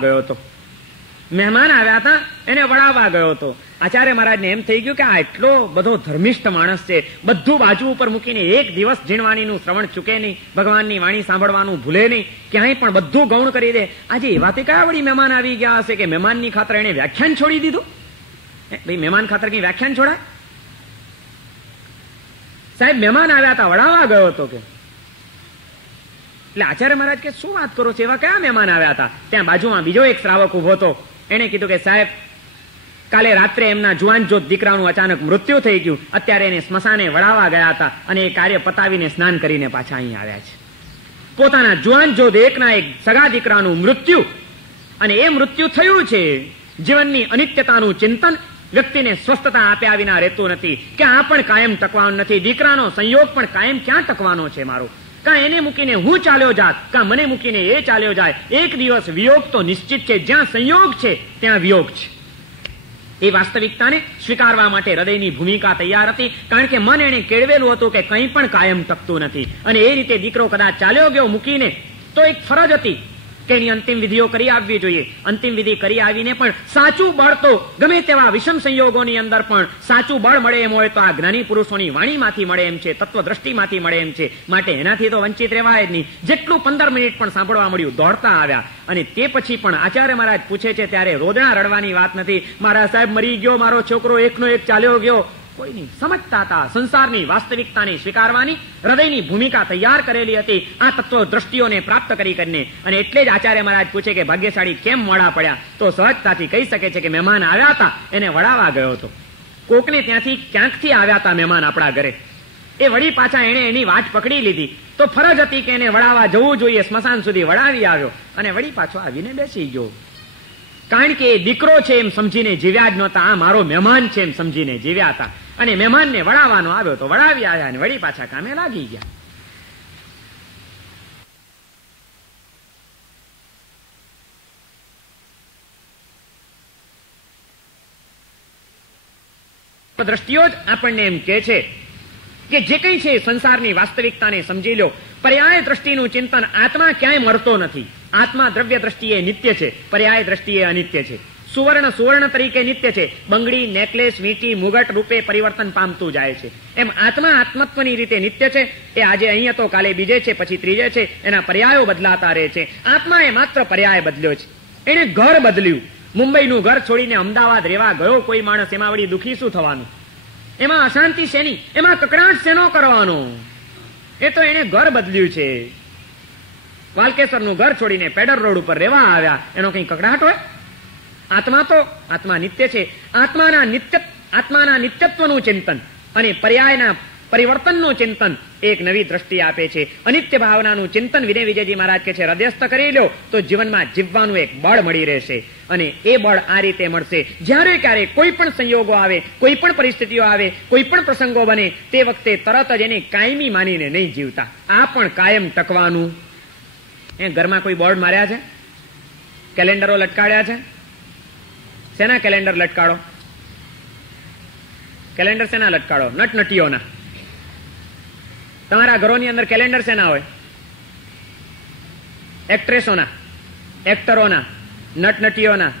ગયો હતો. આચાર્ય મહારાજને એમ થઈ ગયું કે આ એટલો બધો ધર્મિષ્ઠ માણસ છે, બધું બાજુ ઉપર મૂકીને એક દિવસ જીણવાણીનું શ્રવણ ચૂકે નહીં, ભગવાનની વાણી સાંભળવાનું ભૂલે નહીં, ક્યાંય પણ બધું ગૌણ કરી દે. આજે એવા તે કયા વળી મહેમાન આવી ગયા હશે કે મહેમાનની ખાતર એને વ્યાખ્યાન છોડી દીધું? ભાઈ મહેમાન ખાતર કઈ વ્યાખ્યાન છોડાય? સાહેબ મહેમાન આવ્યા હતા, વળાવવા ગયો હતો કે. એટલે આચાર્ય મહારાજ કે શું વાત કરો છો, એવા કયા મહેમાન આવ્યા હતા? ત્યાં બાજુમાં બીજો એક શ્રાવક ઉભો હતો. એને કીધું કે સાહેબ કાલે રાત્રે એમના જુવાન જોત દીકરાનું અચાનક મૃત્યુ થઈ ગયું, અત્યારે એને સ્મશાને વળાવવા ગયા હતા અને એ કાર્ય પતાવીને સ્નાન કરીને પાછા અહીં આવ્યા છે. પોતાના જુવાન જોત એકના એક સગા દીકરાનું મૃત્યુ, અને એ મૃત્યુ થયું છે. જીવનની અનિત્યતાનું ચિંતન વ્યક્તિને સ્વસ્થતા આપ્યા વિના રહેતું નથી કે આ પણ કાયમ ટકવાનો નથી. દીકરાનો સંયોગ પણ કાયમ ક્યાં ટકવાનો છે મારો? કાં એને મૂકીને હું ચાલ્યો જાત, કાં મને મૂકીને એ ચાલ્યો જાય. એક દિવસ વિયોગ તો નિશ્ચિત છે. જ્યાં સંયોગ છે ત્યાં વિયોગ છે. એ વાસ્તવિકતાને સ્વીકારવા માટે હૃદયની ભૂમિકા તૈયાર હતી, કારણ કે મન એને કેળવેલું હતું કે કંઈ પણ કાયમ ટકતું નથી. અને એ રીતે દીકરો કદાચ ચાલ્યો ગયો મૂકીને, તો એક ફરજ હતી કે એની અંતિમ વિધિઓ કરી આવવી જોઈએ. અંતિમ વિધિ કરી આવીને પણ સાચું બળ તો ગમે તેવા વિષમ સંયોગોની અંદર પણ સાચું બળ મળે એમ હોય તો આ જ્ઞાની પુરુષોની વાણીમાંથી મળે એમ છે, તત્વદ્રષ્ટિમાંથી મળે એમ છે. માટે એનાથી તો વંચિત રહેવાય જ નહીં. જેટલું 15 મિનિટ પણ સાંભળવા મળ્યું, દોડતા આવ્યા. અને તે પછી પણ આચાર્ય મહારાજ પૂછે છે ત્યારે રોદણા રડવાની વાત નથી. મારા સાહેબ મરી ગયો, મારો છોકરો એકનો એક ચાલ્યો ગયો. કોઈ નહીં, સમજતા હતા. સંસારની વાસ્તવિકતાને સ્વીકારવાની હૃદયની ભૂમિકા તૈયાર કરેલી હતી આ તત્વ દ્રષ્ટિઓને પ્રાપ્ત કરીને. અને એટલે જ આચાર્ય મહારાજ પૂછે કે ભાગ્યશાળી કેમ મોડા પડ્યા? તો સહજતાથી કહી શકે છે કે મહેમાન આવ્યા હતા, એને વળાવવા ગયો હતો. કોકને ત્યાંથી ક્યાંકથી આવ્યા હતા મહેમાન આપણા ઘરે, એ વળી પાછા એને એની વાટ પકડી લીધી. તો ફરજ હતી કે એને વળાવવા જવું જોઈએ. સ્મશાન સુધી વળાવી આવ્યો અને વળી પાછો આવીને બેસી ગયો. કારણ કે એ દીકરો છે એમ સમજીને જીવ્યા જ નહોતા, આ મારો મહેમાન છે એમ સમજીને જીવ્યા હતા. અને મહેમાનને વળાવવાનો આવ્યો તો વળાવી આવ્યા અને વળી પાછા કામે લાગી ગયા. દ્રષ્ટિઓ જ આપણને એમ કે છે કે જે કંઈ છે સંસારની વાસ્તવિકતાને સમજી લો. પર્યાય દ્રષ્ટિનું ચિંતન. આત્મા ક્યાંય મળતો નથી. આત્મા દ્રવ્ય દ્રષ્ટિએ નિત્ય છે, પર્યાય દ્રષ્ટિએ અનિત્ય છે. સુવર્ણ તરીકે નિત્ય છે. બંગડી, નેકલેસ, વીંટી, મુગટ રૂપે પરિવર્તન પામતું જાય છે. એમ આત્મા આત્મત્વની રીતે નિત્ય છે. એ આજે અહીં હતો, કાલે બીજે છે, પછી ત્રીજે છે. એના પર્યાયો બદલાતા રહે છે. આત્માએ માત્ર પર્યાય બદલ્યો છે. એને ઘર બદલ્યું. મુંબઈનું ઘર છોડીને અમદાવાદ રહેવા ગયો કોઈ માણસ, એમાં વળી દુઃખી શું થવાનું? એમાં અશાંતિ શેની? એમાં કકડાટ શેનો કરવાનો? એ તો એને ઘર બદલ્યું છે. વાલકેશ્વરનું ઘર છોડીને પેડર રોડ ઉપર રહેવા આવ્યા, એનો કઈ કકડાટ હોય? આત્મા નિત્ય છે. આત્માના નિત્યત્વનું ચિંતન અને પર્યાયના પરિવર્તનનું ચિંતન એક નવી દ્રષ્ટિ આપે છે. અનિત્ય ભાવનાનું ચિંતન વિનય વિજયજી મહારાજ કે છે હૃદયસ્થ કરી લો તો જીવનમાં જીવવાનું એક બળ મળી રહેશે. અને એ બળ આ રીતે મળશે જ્યારે ક્યારે કોઈ પણ સંયોગો આવે, કોઈ પણ પરિસ્થિતિઓ આવે, કોઈ પણ પ્રસંગો બને, તે વખતે તરત જ એને કાયમી માનીને નહીં જીવતા. આ પણ કાયમ ટકવાનું. એ ઘરમાં કોઈ બોર્ડ માર્યા છે? કેલેન્ડરો લટકાડ્યા છે? શેના કેલેન્ડર લટકાડો? કેલેન્ડર શેના લટકાડો? નટનટીઓના. તમારા ઘરોની અંદર કેલેન્ડર શેના હોય? એક્ટ્રેસોના, એક્ટરોના, નટનટીઓના.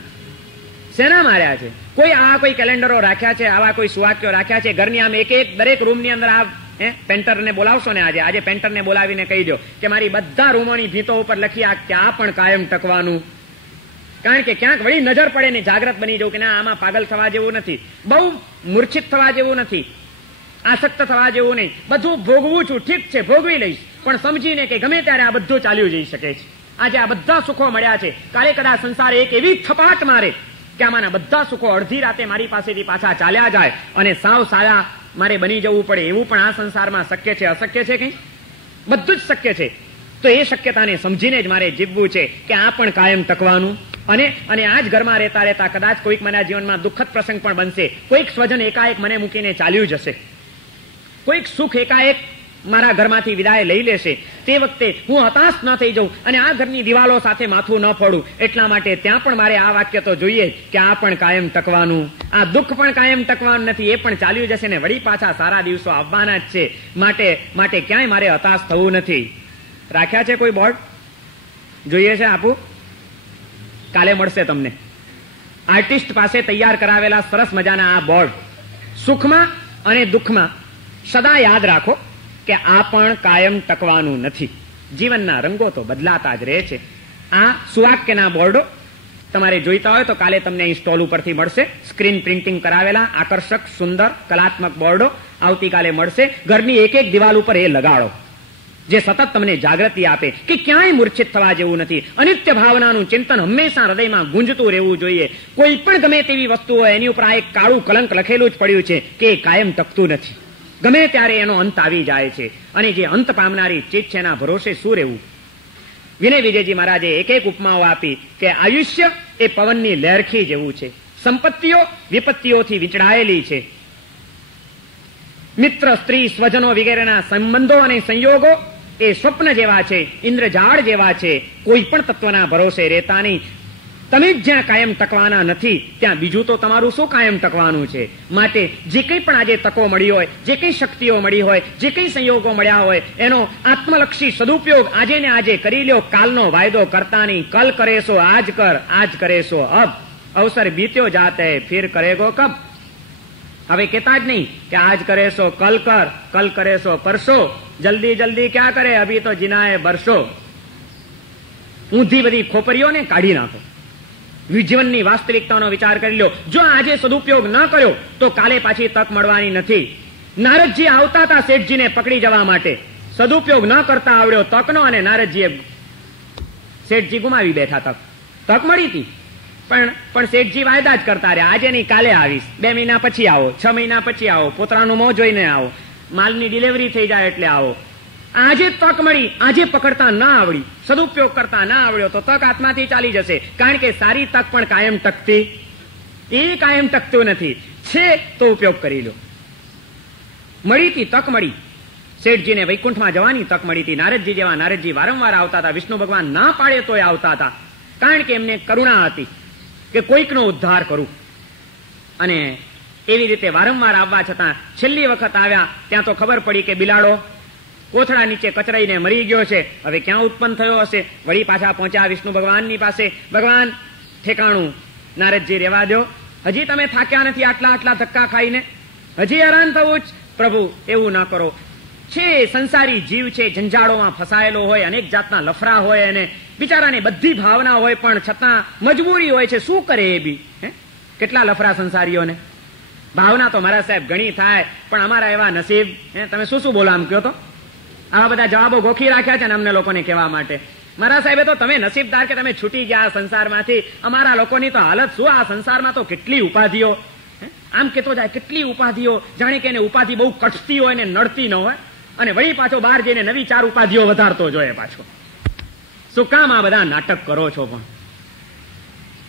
શેના માર્યા છે? કોઈ કેલેન્ડરો રાખ્યા છે? આવા કોઈ સુવાક્યો રાખ્યા છે? ઘરની આમ એક દરેક રૂમની અંદર આ પેન્ટરને બોલાવશો ને, આજે પેન્ટરને બોલાવીને કહી દો કે મારી બધા રૂમોની ભીતો ઉપર લખી આ પણ કાયમ ટકવાનું. કારણ કે ક્યાંક વળી નજર પડે ને જાગ્રત બની જવું કે ના આમાં પાગલ થવા જેવું નથી, બહુ મૂર્છિત થવા જેવું નથી, આસક્ત થવા જેવું નહીં, બધું ભોગવું છું, ઠીક છે ભોગવી લઈશ, પણ સમજીને કે ગમે ત્યારે આ બધું ચાલ્યું જઈ શકે છે. આજે આ બધા સુખો મળ્યા છે, કાલે કદાચ સંસાર એક એવી થપાટ મારે કે આમાંના બધા સુખો અડધી રાતે મારી પાસેથી પાછા ચાલ્યા જાય અને સાવ સારા મારે બની જવું પડે, એવું પણ આ સંસારમાં શક્ય છે? અશક્ય છે? કંઈ બધું જ શક્ય છે. તો એ શક્યતાને સમજીને જ મારે જીવવું છે કે આ પણ કાયમ ટકવાનું. અને આ જ ઘરમાં રહેતા રહેતા કદાચ કોઈક મારા જીવનમાં દુઃખદ પ્રસંગ પણ બનશે, કોઈક સ્વજન એકાએક મને મૂકીને ચાલ્યું જશે, કોઈક સુખ એકાએક મારા ઘરમાંથી વિદાય લઈ લેશે, તે વખતે હું હતાશ ન થઈ જાઉં અને આ ઘરની દિવાલો સાથે માથું ન ફોડું. એટલા માટે ત્યાં પણ મારે આ વાક્ય તો જોઈએ કે આ પણ કાયમ ટકવાનું, આ દુઃખ પણ કાયમ ટકવાનું નથી, એ પણ ચાલ્યું જશે ને વળી પાછા સારા દિવસો આવવાના જ છે. માટે ક્યાંય મારે હતાશ થવું નથી. રાખ્યા છે કોઈ બોર્ડ? જોઈએ છે? આપું? કાલે મળશે તમને. આર્ટિસ્ટ પાસે તૈયાર કરાવેલા સરસ મજાના આ બોર્ડ. સુખમાં અને દુઃખમાં સદા યાદ રાખો કે આ પણ કાયમ ટકવાનું નથી. જીવનના રંગો તો બદલાતા જ રહે છે. આ સુવાક્યના બોર્ડો તમારે જોઈતા હોય તો કાલે તમને અહીં સ્ટોલ ઉપરથી મળશે. સ્ક્રીન પ્રિન્ટિંગ કરાવેલા આકર્ષક સુંદર કલાત્મક બોર્ડો આવતીકાલે મળશે. ઘરની એક એક દિવાલ ઉપર એ લગાડો, જે સતત તમને જાગૃતિ આપે કે ક્યાંય મૂર્છિત થવા જેવું નથી. અનિત્ય ભાવનાનું ચિંતન હંમેશા હૃદયમાં ગુંજતું રહેવું જોઈએ. કોઈ પણ ગમે તેવી વસ્તુ હોય એની ઉપર આ એક કાળું કલંક લખેલું જ પડ્યું છે કે એ કાયમ ટકતું નથી, ગમે ત્યારે એનો અંત આવી જાય છે. અને જે અંત પામનારી ચીજ છે એના ભરોસે શું રહેવું? વિનય વિજયજી મહારાજે એક એક ઉપમાઓ આપી કે આયુષ્ય એ પવનની લહેરખી જેવું છે, સંપત્તિઓ વિપત્તિઓથી વીંચડાયેલી છે, મિત્ર સ્ત્રી સ્વજનો વગેરેના સંબંધો અને સંયોગો એ સ્વપ્ન જેવા છે, ઇન્દ્રજાળ જેવા છે, કોઈ પણ તત્વના ભરોસે રહેતા નહીં. તમે જ જ્યાં કાયમ ટકવાના નથી ત્યાં બીજું તો તમારું શું કાયમ ટકવાનું છે? માટે જે કંઈ પણ આજે તકો મળી હોય, જે કંઈ શક્તિઓ મળી હોય, જે કંઈ સંયોગો મળ્યા હોય એનો આત્મલક્ષી સદુપયોગ આજે ને આજે કરી લ્યો. કાલનો વાયદો કરતા નહીં. કલ કરેશો આજ કર, આજ કરેશો અબ, અવસર બીત્યો જાતે ફિર કરેગો કબ. હવે કહેતા જ નહીં કે આજ કરેશો કલ કર, કલ કરેશો પરસો, જલ્દી જલ્દી ક્યાં કરે, અભી તો જીનાએ બરસો. ઊંધી બધી ખોપરીઓને કાઢી નાખો. જીવનની વાસ્તવિકતાનો વિચાર કરી લો. જો આજે સદુપયોગ ન કર્યો તો કાલે પાછી તક મળવાની નથી. નારદજી આવતા હતા શેઠજીને પકડી જવા માટે, સદુપયોગ ન કરતા આવડ્યો તકનો અને નારદજીએ શેઠજી ગુમાવી બેઠા. તક મળી હતી પણ શેઠજી વાયદા જ કરતા રહ્યા. આજે નહીં કાલે આવીશ, 2 મહિના પછી આવો, 6 મહિના પછી આવો, પોતરાનું મોં જોઈને આવો, માલની ડિલિવરી થઈ જાય એટલે આવો. આજે તક મળી, આજે પકડતા ના આવડી, સદુપયોગ કરતા ના આવડ્યો તો તક હાથમાંથી ચાલી જશે. કારણ કે સારી તક પણ કાયમ ટકતી, એ કાયમ ટકતું નથી. છે તો ઉપયોગ કરી લો. મળી હતી, તક મળી. શેઠજીને વૈકુંઠમાં જવાની તક મળી હતી. નારદજી જેવા નારદજી વારંવાર આવતા હતા. વિષ્ણુ ભગવાન ના પાડે તોય આવતા હતા, કારણ કે એમને કરુણા હતી કે કોઈકનો ઉદ્ધાર કરું. અને એવી રીતે વારંવાર આવવા છતાં છેલ્લી વખત આવ્યા ત્યાં તો ખબર પડી કે બિલાડો કોથળા નીચે કચરાઈને મરી ગયો છે. હવે ક્યાં ઉત્પન્ન થયો હશે? વળી પાછા પહોંચ્યા વિષ્ણુ ભગવાનની પાસે. ભગવાન ઠેકાણું, નારદજી રહેવા દો, હજી તમે થાક્યા નથી આટલા ધક્કા ખાઈને, હજી હેરાન થવું જ? પ્રભુ એવું ના કરો. છે સંસારી જીવ છે, ઝંઝાળોમાં ફસાયેલો હોય, અનેક જાતના લફરા હોય, અને બિચારાને બધી ભાવના હોય પણ છતાં મજબૂરી હોય છે. શું કરે એ બી? કેટલા લફરા સંસારીઓને. ભાવના તો મારા સાહેબ ઘણી થાય, પણ અમારા એવા નસીબ. તમે શું બોલો આમ કહો તો? આવા બધા જવાબો ગોખી રાખ્યા છે ને અમને લોકોને કહેવા માટે. મારા સાહેબે તો તમે નસીબદાર કે તમે છૂટી ગયા સંસારમાંથી. અમારા લોકોની તો હાલત શું? આ સંસારમાં તો કેટલી ઉપાધિઓ. આમ કેતો જાય કેટલી ઉપાધિઓ, જાણે કે એને ઉપાધિ બહુ કટતી હોય ને નડતી ન હોય, અને વળી પાછો બહાર જઈને નવી 4 ઉપાધિઓ વધારતો જોઈએ પાછો. શું કામ આ બધા નાટક કરો છો? પણ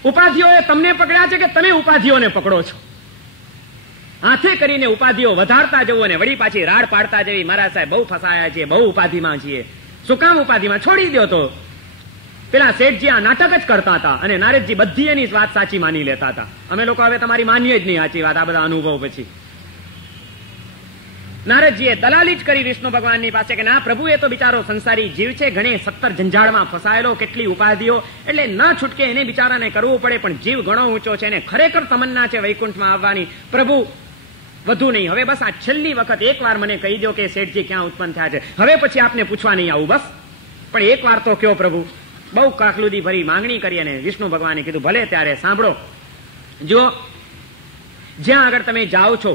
ઉપાધિઓએ તમને પકડ્યા છે કે તમે ઉપાધિઓને પકડો છો? હાથે કરીને ઉપાધિઓ વધારતા જવું અને વળી પાછી રાડ પાડતા જવી. મારા સાહેબ બહુ ફસાયા છીએ, બહુ ઉપાધિમાં છીએ. શું કામ ઉપાધિમાં? છોડી દો તો. પેલા શેઠજી આ નાટક જ કરતા હતા અને નારદજી બધી એની વાત સાચી માની લેતા હતા. અમે લોકો હવે તમારી માનીએ જ નહીં સાચી વાત. આ બધા અનુભવ પછી નારદજીએ દલાલી જ કરી વિષ્ણુ ભગવાનની પાસે કે ના પ્રભુ, એ તો બિચારો સંસારી જીવ છે, ઘણે 17 ઝંઝાળમાં ફસાયેલો, કેટલી ઉપાધિઓ, એટલે ના છૂટકે એને બિચારાને કરવું પડે. પણ જીવ ઘણો ઊંચો છે, એને ખરેખર તમન્ના છે વૈકુંઠમાં આવવાની. પ્રભુ વધુ નહીં, હવે બસ આ છેલ્લી વખત એકવાર મને કહી દો કે શેઠજી ક્યાં ઉત્પન્ન થયા છે. હવે પછી આપને પૂછવા નહીં આવું, બસ. પણ એકવાર તો કયો પ્રભુ. બહુ કાકલુદી ભરી માંગણી કરી અને વિષ્ણુ ભગવાને કીધું ભલે ત્યારે સાંભળો. જો જ્યાં આગળ તમે જાઓ છો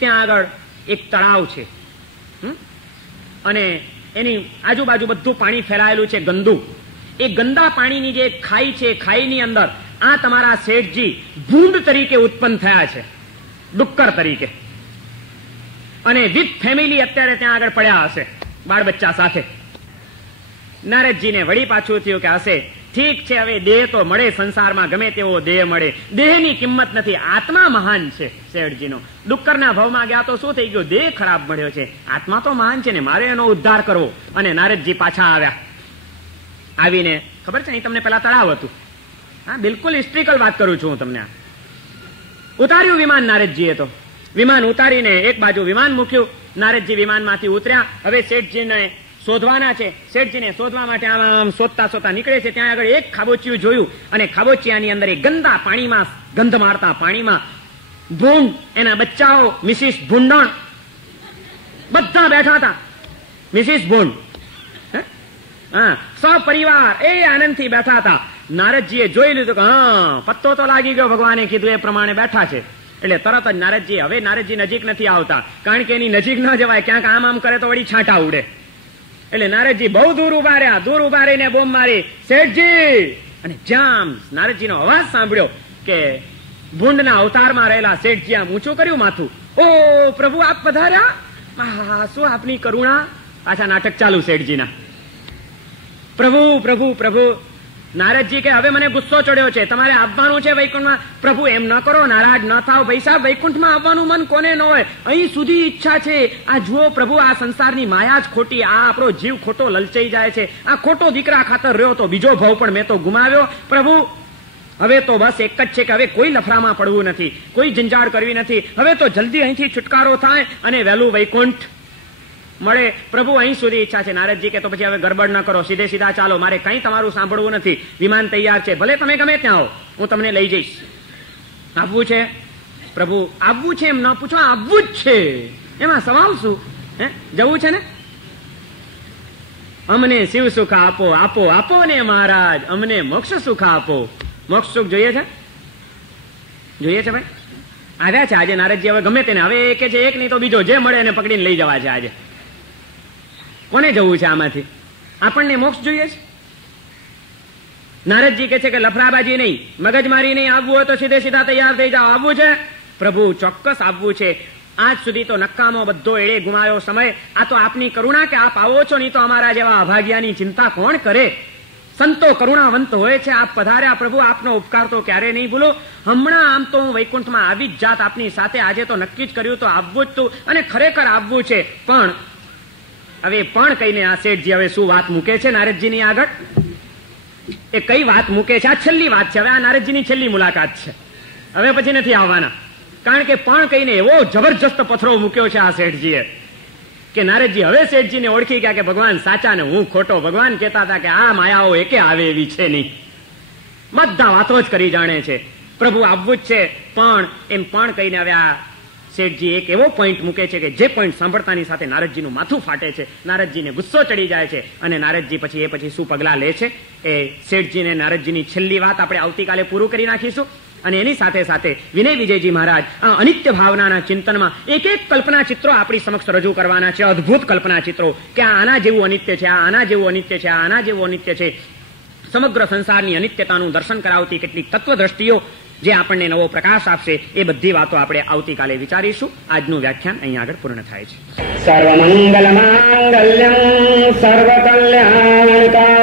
ત્યાં આગળ એક તળાવ છે અને એની આજુબાજુ બધું પાણી ફેલાયેલું છે ગંદુ. એ ગંદા પાણીની જે ખાઈ છે, ખાઈની અંદર આ તમારા શેઠજી ભૂંડ તરીકે ઉત્પન્ન થયા છે, ડુક્કર તરીકે, અને વિથ ફેમિલી અત્યારે ત્યાં આગળ પડ્યા હશે બાળ બચ્ચા સાથે. નારદજીને વળી પાછું થયું કે હશે ઠીક છે, હવે દેહ તો મળે સંસારમાં, ગમે તેવો દેહ મળે, દેહની કિંમત નથી, આત્મા મહાન છે શેઠજીનો. ડુક્કરના ભાવમાં ગયા તો શું થઈ ગયું, દેહ ખરાબ મળ્યો છે, આત્મા તો મહાન છે ને, મારે એનો ઉદ્ધાર કરવો. અને નારદજી પાછા આવ્યા. આવીને ખબર છે ને તમને પેલા તળાવ હતું, હા બિલકુલ હિસ્ટ્રિકલ વાત કરું છું હું તમને. ઉતાર્યું વિમાન નારદજીએ, તો વિમાન ઉતારીને એક બાજુ વિમાન મૂક્યું. નારદજી વિમાનમાંથી ઉતર્યા. હવે શેઠજીને શોધવાના છે. શેઠજીને શોધવા માટે આમ શોધતા શોધતા નીકળે છે. ત્યાં આગળ એક ખાબોચિયું જોયું અને ખાબોચિયાની અંદર એક ગંદા પાણીમાં, ગંધ મારતા પાણીમાં ભૂંડ, એના બચ્ચાઓ, મિસિસ ભૂંડણ બધા બેઠા હતા. મિસિસ ભૂંડ સપરિવાર એ આનંદથી બેઠા હતા. નારદજીએ જોઈ લીધું કે હા પત્તો તો લાગી ગયો, ભગવાને કીધું એ પ્રમાણે બેઠા છે. એટલે તરત જ નારદજી, હવે નારદજી નજીક નથી આવતા, કારણ કે એની નજીક ન જવાય, ક્યાંક આમ આમ કરે તો વળી છાંટા ઉડે. એટલે નારદજી બહુ દૂર ઉભા રહ્યા. દૂર ઉભા રહીને બોમ મારી, શેઠજી! અને જ્યાં નારદજીનો અવાજ સાંભળ્યો કે ભૂંડના અવતારમાં રહેલા શેઠજી આમ ઊંચું કર્યું માથું. ઓ પ્રભુ, આપ પધાર્યા, શું આપની કરુણા. પાછા નાટક ચાલુ શેઠજીના. પ્રભુ પ્રભુ પ્રભુ. નારદજી કે હવે મને ગુસ્સો ચડ્યો છે, તમારે આવવાનું છે વૈકુંઠમાં. પ્રભુ એમ ન કરો, નારાજ ન થાવ. ભાઈ સાહેબ, વૈકુંઠમાં આવવાનું મન કોને ન હોય, અહીં સુધી ઈચ્છા છે. આ જુઓ પ્રભુ, આ સંસારની માયા જ ખોટી, આ આપણો જીવ ખોટો લલચાઈ જાય છે. આ ખોટો દીકરા ખાતર રહ્યો તો બીજો ભાવ પણ મેં તો ગુમાવ્યો. પ્રભુ હવે તો બસ એક જ છે કે હવે કોઈ લફરામાં પડવું નથી, કોઈ જંજાળ કરવી નથી. હવે તો જલ્દી અહીંથી છુટકારો થાય અને વહેલું વૈકુંઠ મળે. પ્રભુ અહીં સુધી ઈચ્છા છે. નારદજી કે તો પછી હવે ગડબડ ન કરો, સીધે સીધા ચાલો, મારે કંઈ તમારું સાંભળવું નથી. વિમાન તૈયાર છે, ભલે તમે ગમે ત્યાં આવો, હું તમને લઈ જઈશ. આવવું છે પ્રભુ? આવવું છે એમ ન પૂછો, આવવું જ છે, એમાં સવાલ શું? જવું છે ને? અમને શિવ સુખ આપો, આપો આપો ને મહારાજ, અમને મોક્ષ સુખ આપો. મોક્ષ સુખ જોઈએ છે? જોઈએ છે ભાઈ? આવ્યા છે આજે નારદજી. હવે ગમે તેને, હવે કે છે એક નહીં તો બીજો જે મળે એને પકડીને લઈ જવા છે આજે. કોને જવું છે આમાંથી? આપણને મોક્ષ જોઈએ છે? નારદજી કે છે કે લફરાબાજી નહીં, મગજમારી નહીં, આવવું હોય તો સીધે સીધા તૈયાર થઈ જાઓ. આવવું છે? પ્રભુ ચોક્કસ આવવું છે. આજ સુધી તો નકામો બધો એળે ગુમાયો સમય. આ તો આપની કરુણા કે આપ આવો છો, નહીં તો અમારા જેવા અભાગ્યાની ચિંતા કોણ કરે? સંતો કરુણાવંત હોય છે. આપ પધાર્યા પ્રભુ, આપનો ઉપકાર તો ક્યારે નહીં ભૂલો. હમણાં આમ તો હું વૈકુંઠમાં આવી જ જાત આપની સાથે. આજે તો નક્કી જ કર્યું, તો આવવું જ તું, અને ખરેખર આવવું છે. પણ હવે પણ કહીને આ શેઠજી હવે શું વાત મૂકે છે નારદજીની આગળ? એ કઈ વાત મૂકે છે? આ છેલ્લી વાત છે. હવે આ નારદજીની છેલ્લી મુલાકાત છે, હવે પછી નથી આવવાના. કારણ કે પણ કહીને એવો જબરજસ્ત પથરો મૂક્યો છે આ શેઠજીએ કે નારદજી હવે શેઠજીને ઓળખી ગયા કે ભગવાન સાચા ને હું ખોટો. ભગવાન કહેતા હતા કે આ માયાઓ એકે આવે એવી છે નહીં, બધા વાતો જ કરી જાણે છે. પ્રભુ આવવું જ છે, પણ એમ પણ કહીને હવે આ શેઠજી એક એવો પોઈન્ટ મૂકે છે કે જે પોઈન્ટ સાંભળતાની સાથે નારદજીનું માથું ફાટે છે, નારદજીને ગુસ્સો ચડી જાય છે. અને નારદજી પછી શું પગલાં લે છે એ શેઠજીને નારદજીની છેલ્લી વાત આપણે આવતીકાલે પૂરું કરી નાખીશું. અને એની સાથે સાથે વિનય વિજયજી મહારાજ આ અનિત્ય ભાવનાના ચિંતનમાં એક એક કલ્પના ચિત્રો આપણી સમક્ષ રજૂ કરવાના છે. અદભુત કલ્પના ચિત્રો કે આના જેવું અનિત્ય છે, આના જેવું અનિત્ય છે, આના જેવું અનિત્ય છે. સમગ્ર સંસારની અનિત્યતાનું દર્શન કરાવતી કેટલીક તત્વદ્રષ્ટિઓ જે આપણને નવો પ્રકાશ આપશે, એ બધી વાતો આપણે આવતીકાલે વિચારીશું. આજનું વ્યાખ્યાન અહીં આગળ પૂર્ણ થાય છે. સર્વમંગલ માંગલ્યં સર્વકલ્યાણકારી